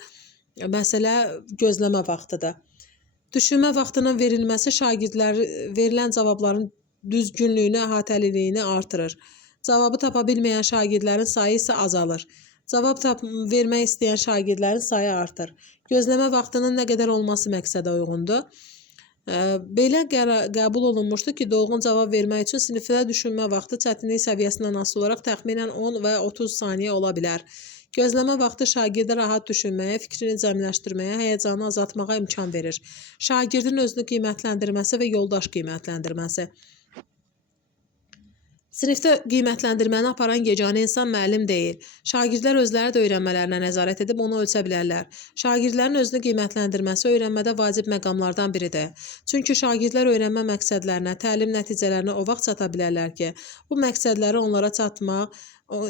məsələ gözləmə vaxtıdır. Düşünmə vaxtının verilməsi verilən cavabların düzgünlüyünü, əhatəliliyini artırır. Cavabı tapa bilməyən şagirdlərin sayı isə azalır. Cavab vermək istəyən şagirdlərin sayı artır. Gözləmə vaxtının nə qədər olması məqsədə uyğundur. Belə qəbul olunmuşdur ki, dolğun cavab vermək üçün sinifdə düşünmə vaxtı çətinlik səviyyəsindən asılı olaraq təxminən 10 və 30 saniyə ola bilər. Gözləmə vaxtı şagirdə rahat düşünməyə, fikrini cəmləşdirməyə, həyəcanı azaltmağa imkan verir. Şagirdin özünü qiymətləndirməsi və yoldaş qiymətləndirməsi. Sinifdə qiymətləndirməni aparan yeganə insan müəllim deyil. Şagirdlər özləri də öyrənmələrinə nəzarət edib onu ölçə bilərlər. Şagirdlərin özünü qiymətləndirməsi öyrənmədə vacib məqamlardan biridir. Çünki şagirdlər öyrənmə məqsədlərinə, təlim nəticələrinə o vaxt çata bilərlər ki, bu məqsədləri onlara çatmaq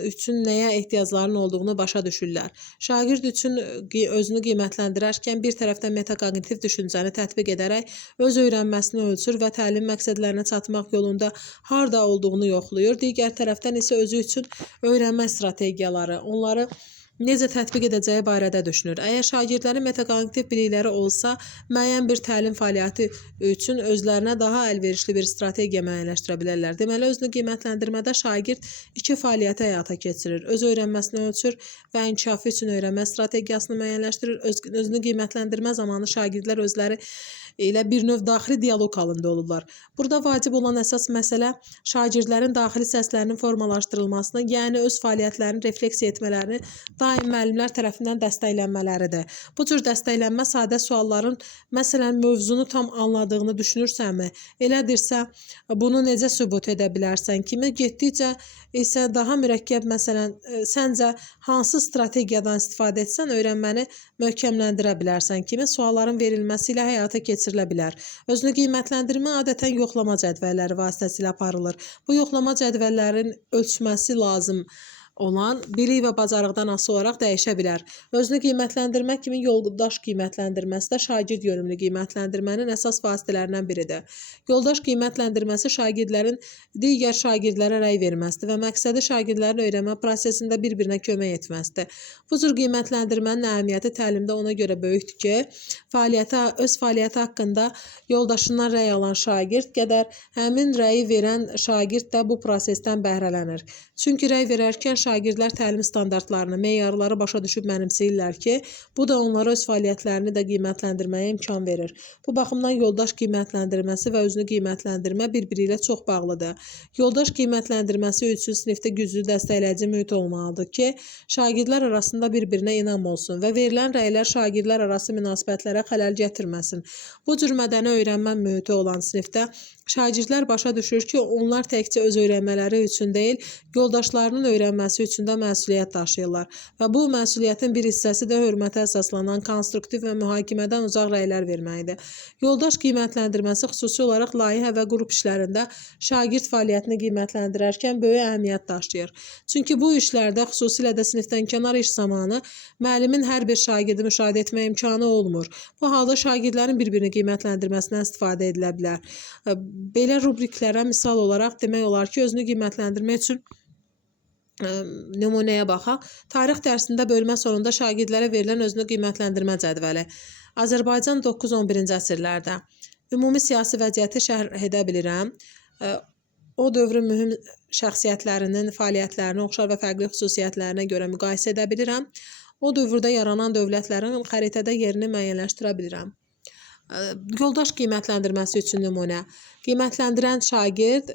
üçün nəyə ehtiyaclarının olduğunu başa düşürlər. Şagird üçün özünü qiymətləndirərkən bir tərəfdən metaqognitiv düşüncəni tətbiq edərək öz öyrənməsini ölçür və təlim məqsədlərinə çatmaq yolunda harda olduğunu yoxlayır. Digər tərəfdən isə özü üçün öyrənmə strategiyaları, onları necə tətbiq edəcəyi barədə düşünür. Əgər şagirdlərin metaqognitiv bilikləri olsa, müəyyən bir təlim fəaliyyəti üçün özlərinə daha əlverişli bir strategiya müəyyənləşdirə bilərlər. Deməli, özünü qiymətləndirmədə şagird iki fəaliyyəti həyata keçirir. Öz öyrənməsini ölçür və inkişafı üçün öyrənmə strategiyasını müəyyənləşdirir. Özünü qiymətləndirmə zamanı şagirdlər özləri ilə bir növ daxili dialoq halında olurlar. Burada vacib olan əsas məsələ şagirdlərin daxili səslərinin formalaşdırılmasını, yəni öz fəaliyyətlərini refleksiya etmələrini daim müəllimlər tərəfindən dəstəklənmələridir. Bu cür dəstəklənmə sadə sualların, məsələn, mövzunu tam anladığını düşünürsənmi? Elədirsə, bunu necə sübut edə bilərsən? Kimi getdikcə isə daha mürəkkəb, məsələn, səncə hansı strategiyadan istifadə etsən öyrənməni möhkəmləndirə bilərsən? Kimi sualların verilməsi ilə həyata keçirilə bilər? Özünü qiymətləndirmə adətən yoxlama cədvəlləri vasitəsilə aparılır. Bu yoxlama cədvəllərin ölçməsi lazım olan bilik və bacarıqdan asılı olaraq dəyişə bilər. Özünü qiymətləndirmək kimi yoldaş qiymətləndirməsi də şagird yönümlü qiymətləndirmənin əsas vasitələrindən biridir. Yoldaş qiymətləndirməsi şagirdlərin digər şagirdlərə rəy verməsidir və məqsədi şagirdlərin öyrənmə prosesində bir-birinə kömək etməsidir. Bu cür qiymətləndirmənin əhəmiyyəti təlimdə ona görə böyükdür ki, öz fəaliyyəti haqqında yoldaşından rəy alan şagird qədər həmin rəyi verən şagird də bu prosesdən bəhrələnir. Çünki rəy verərkən şagirdlər təlim standartlarını, meyarları başa düşüb mənimsəyirlər ki, bu da onlara öz fəaliyyətlərini də qiymətləndirməyə imkan verir. Bu baxımdan yoldaş qiymətləndirməsi və özünü qiymətləndirmə bir-biri ilə çox bağlıdır. Yoldaş qiymətləndirməsi üçün sinifdə güclü dəstəkləyici mühit olmalıdır ki, şagirdlər arasında bir-birinə inam olsun və verilən rəylər şagirdlər arası münasibətlərə xələl gətirməsin. Bu cür mədəni öyrənmə mühiti olan sinifdə Şagirdlər başa düşür ki, onlar təkcə öz öyrənmələri üçün deyil, yoldaşlarının öyrənməsi üçün də məsuliyyət daşıyırlar və bu məsuliyyətin bir hissəsi də hörmətə əsaslanan konstruktiv və mühakimədən uzaq rəylər verməkdir. Yoldaş qiymətləndirməsi xüsusi olaraq layihə və qrup işlərində şagird fəaliyyətini qiymətləndirərkən böyük əhəmiyyət daşıyır. Çünki bu işlərdə, xüsusilə də sinifdən kənar iş zamanı müəllimin hər bir şagirdi müşahidə etmə imkanı olmur. Bu halda şagirdlərin bir-birini qiymətləndirməsindən istifadə edilə bilər. Belə rubriklərə misal olaraq demək olar ki, özünü qiymətləndirmək üçün nümunəyə baxaq. Tarix dərsində bölmə sonunda şagirdlərə verilən özünü qiymətləndirmə cədvəli. Azərbaycan 9-11-ci əsrlərdə ümumi siyasi vəziyyəti şərh edə bilirəm. O dövrün mühüm şəxsiyyətlərinin fəaliyyətlərini oxşar və fərqli xüsusiyyətlərinə görə müqayisə edə bilirəm. O dövrdə yaranan dövlətlərin xəritədə yerini müəyyənləşdirə bilirəm. Yoldaş qiymətləndirməsi üçün nümunə. Qiymətləndirilən şagird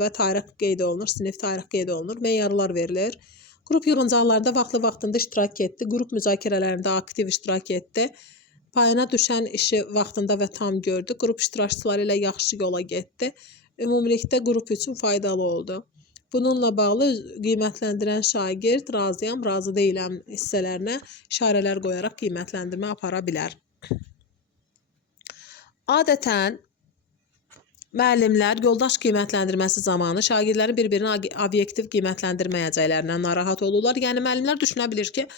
və tarix qeyd olunur, sinif tarix qeyd olunur, meyarlar verilir. Qrup yığıncaqlarında vaxtında iştirak etdi, qrup müzakirələrində aktiv iştirak etdi, payına düşən işi vaxtında və tam gördü, qrup iştirakçıları ilə yaxşı yola getdi, ümumilikdə qrup üçün faydalı oldu. Bununla bağlı qiymətləndirən şagird razıyam, razı deyiləm hissələrinə işarələr qoyaraq qiymətləndirmə apara bilər. Adətən müəllimlər yoldaş qiymətləndirməsi zamanı şagirdlərin bir-birini obyektiv qiymətləndirməyəcəklərindən narahat olurlar. Yəni müəllimlər düşünə bilir ki,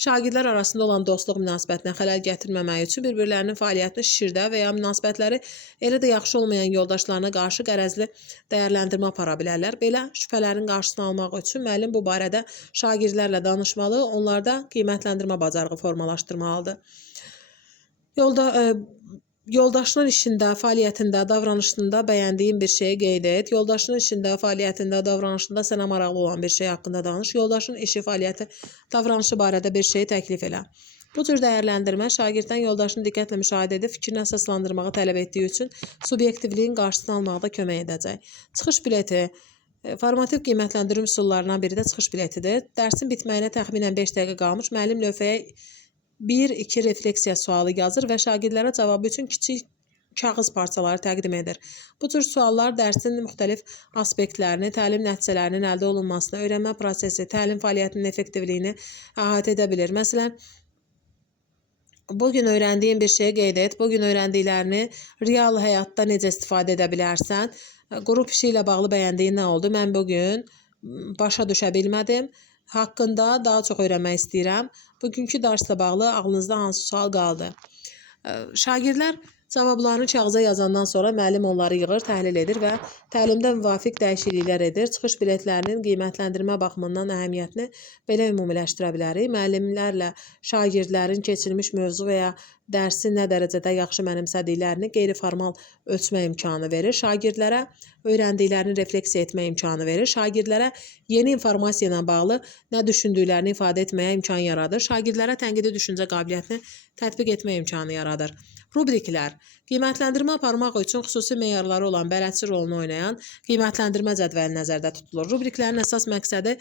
şagirdlər arasında olan dostluq münasibətinə xələl gətirməmək üçün bir-birlərinin fəaliyyətini şişirdə və ya münasibətləri elə də yaxşı olmayan yoldaşlarına qarşı qərəzli dəyərləndirmə apara bilərlər. Belə şübhələrin qarşısını almaq üçün müəllim bu barədə şagirdlərlə danışmalı, onlarda qiymətləndirmə bacarığı formalaşdırmalıdır. Yoldaşının işində, fəaliyyətində, davranışında bəyəndiyin bir şeyi qeyd et. Yoldaşının işində, fəaliyyətində, davranışında sənə maraqlı olan bir şey haqqında danış. Yoldaşının işi, fəaliyyəti, davranışı barədə bir şeyi təklif elə. Bu cür dəyərləndirmə şagirddən yoldaşını diqqətlə müşahidə edib fikrini əsaslandırmağı tələb etdiyi üçün subyektivliyin qarşısını almaqda kömək edəcək. Çıxış bileti. Formativ qiymətləndirmə üsullarından biri də çıxış biletidir. Dərsin bitməyinə təxminən 5 dəqiqə qalmış müəllim lövhəyə 1-2 refleksiya sualı yazır və şagirdlərə cavabı üçün kiçik kağız parçaları təqdim edir. Bu cür suallar dərsin müxtəlif aspektlərini, təlim nəticələrinin əldə olunmasını, öyrənmə prosesi, təlim fəaliyyətinin effektivliyini əhatə edə bilir. Məsələn, bugün öyrəndiyin bir şeyi qeyd et, bugün öyrəndiklərini real həyatda necə istifadə edə bilərsən, qrup işi ilə bağlı bəyəndiyin nə oldu? Mən bugün başa düşə bilmədim. Haqqında daha çox öyrənmək istəyirəm. Bugünkü dərslə bağlı ağlınızda hansı sual qaldı? Şagirdlər cavablarını kağıza yazandan sonra müəllim onları yığır, təhlil edir və təlimdə müvafiq dəyişikliklər edir. Çıxış biletlərinin qiymətləndirmə baxımından əhəmiyyətini belə ümumiləşdirə bilərik. Müəllimlərlə şagirdlərin keçirilmiş mövzu və ya dərsi nə dərəcədə yaxşı mənimsədiklərini qeyri-formal ölçmə imkanı verir. Şagirdlərə öyrəndiklərini refleksiya etmə imkanı verir. Şagirdlərə yeni informasiya ilə bağlı nə düşündüklərini ifadə etməyə imkan yaradır. Şagirdlərə tənqidi düşüncə qabiliyyətini tətbiq etmə imkanı yaradır. Rubriklər. Qiymətləndirmə aparmaq üçün xüsusi meyarları olan bələdçi rolunu oynayan qiymətləndirmə cədvəli nəzərdə tutulur. Rubriklərin əsas məqsədi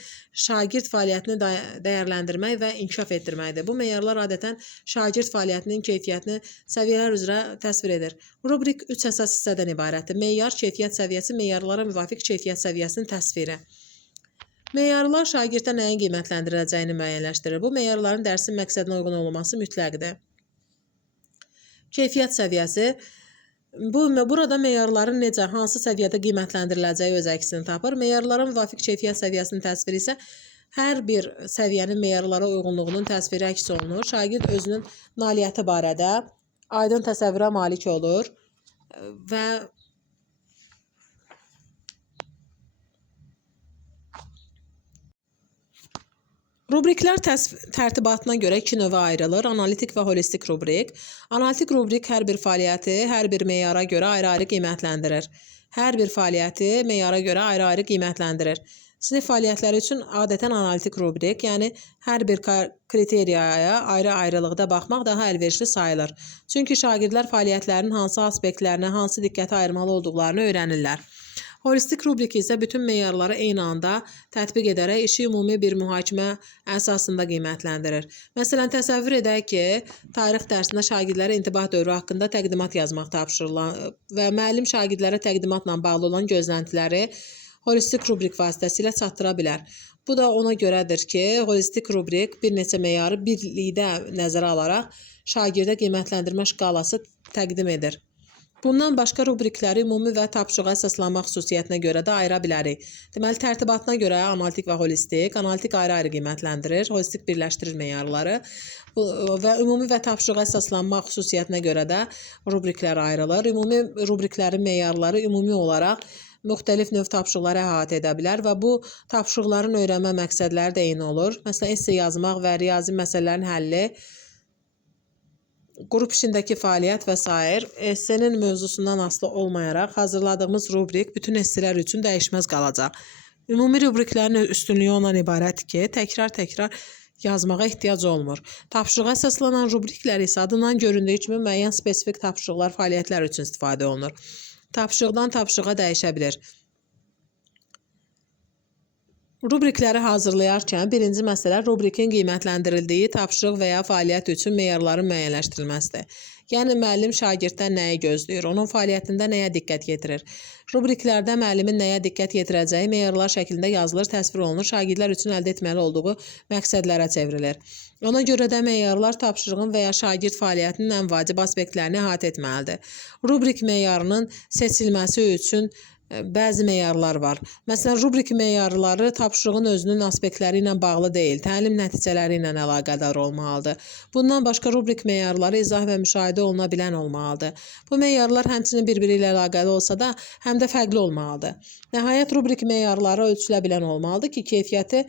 şagird fəaliyyətini dəyərləndirmək və inkişaf etdirməkdir. Bu meyarlar adətən şagird fəaliyyətinin keyfiyyətini səviyyələr üzrə təsvir edir. Rubrik 3 əsas hissədən ibarətdir. Meyar, keyfiyyət səviyyəsi, meyarlara müvafiq keyfiyyət səviyyəsinin təsviri. Meyarlar şagirddə nəyin qiymətləndiriləcəyini müəyyənləşdirir. Bu meyarların dərsin məqsədinə uyğun olması mütləqdir. Keyfiyyət səviyyəsi. Burada meyarların necə, hansı səviyyədə qiymətləndiriləcəyi öz əksini tapır. Meyarlara müvafiq keyfiyyət səviyyəsinin təsviri isə hər bir səviyyənin meyarlara uyğunluğunun təsviri əks olunur. Şagird özünün nailiyyəti barədə aydın təsəvvürə malik olur və rubriklər tərtibatına görə iki növə ayrılır. Analitik və holistik rubrik. Analitik rubrik hər bir fəaliyyəti hər bir meyara görə ayrı-ayrı qiymətləndirir. Hər bir fəaliyyəti meyara görə ayrı-ayrı qiymətləndirir. Sinif fəaliyyətləri üçün adətən analitik rubrik, yəni hər bir kriteriyaya ayrı-ayrılıqda baxmaq daha əlverişli sayılır. Çünki şagirdlər fəaliyyətlərin hansı aspektlərinə, hansı diqqəti ayırmalı olduqlarını öyrənirlər. Holistik rubrik isə bütün meyarları eyni anda tətbiq edərək işi ümumi bir mühakimə əsasında qiymətləndirir. Məsələn, təsəvvür edək ki, tarix dərsində şagirdlərə intibah dövrü haqqında təqdimat yazmaq tapşırılan və müəllim şagirdlərə təqdimatla bağlı olan gözləntiləri holistik rubrik vasitəsilə çatdıra bilər. Bu da ona görədir ki, holistik rubrik bir neçə meyarı birlikdə nəzərə alaraq şagirdə qiymətləndirmə şkalası təqdim edir. Bundan başqa rubrikləri ümumi və tapşırığa əsaslanmaq xüsusiyyətinə görə də ayıra bilərik. Deməli, tərtibatına görə analitik və holistik, analitik ayrı-ayrı qiymətləndirir, holistik birləşdirir meyarları və ümumi və tapşırığa əsaslanmaq xüsusiyyətinə görə də rubriklər ayrılır. Ümumi rubriklərin meyarları ümumi olaraq müxtəlif növ tapşırıqları əhatə edə bilər və bu tapşırıqların öyrənmə məqsədləri də eyni olur. Məsələn, esse yazmaq və riyazi məsələlərin həlli, qrup işindəki fəaliyyət və s. Essenin mövzusundan asılı olmayaraq hazırladığımız rubrik bütün esselər üçün dəyişməz qalacaq. Ümumi rubriklərin üstünlüyü ondan ibarətdir ki, təkrar-təkrar yazmağa ehtiyac olmur. Tapşırığa əsaslanan rubriklər isə adından göründüyü kimi müəyyən spesifik tapşırıqlar, fəaliyyətlər üçün istifadə olunur. Tapşırıqdan tapşırığa dəyişə bilir. Rubrikləri hazırlayarkən birinci məsələ rubrikin qiymətləndirildiyi tapşırıq və ya fəaliyyət üçün meyarların müəyyənləşdirilməsidir. Yəni, müəllim şagirddən nəyi gözləyir, onun fəaliyyətində nəyə diqqət yetirir. Rubriklərdə müəllimin nəyə diqqət yetirəcəyi meyarlar şəklində yazılır, təsvir olunur, şagirdlər üçün əldə etməli olduğu məqsədlərə çevrilir. Ona görə də meyarlar tapşırığın və ya şagird fəaliyyətinin ən vacib aspektlərini əhatə etməlidir. Rubrik meyarının seçilməsi üçün bəzi meyarlar var. Məsələn, rubrik meyarları tapşırığın özünün aspektləri ilə bağlı deyil, təlim nəticələri ilə əlaqədar olmalıdır. Bundan başqa rubrik meyarları izah və müşahidə oluna bilən olmalıdır. Bu meyarlar həmçinin bir-biri ilə əlaqəli olsa da, həm də fərqli olmalıdır. Nəhayət, rubrik meyarları ölçülə bilən olmalıdır ki, keyfiyyəti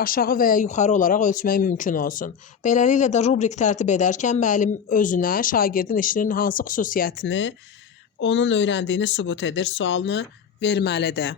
aşağı və ya yuxarı olaraq ölçmək mümkün olsun. Beləliklə də rubrik tərtib edərkən müəllim özünə şagirdin işinin hansı xüsusiyyətini onun öyrəndiyini sübut edir sualını verməlidir.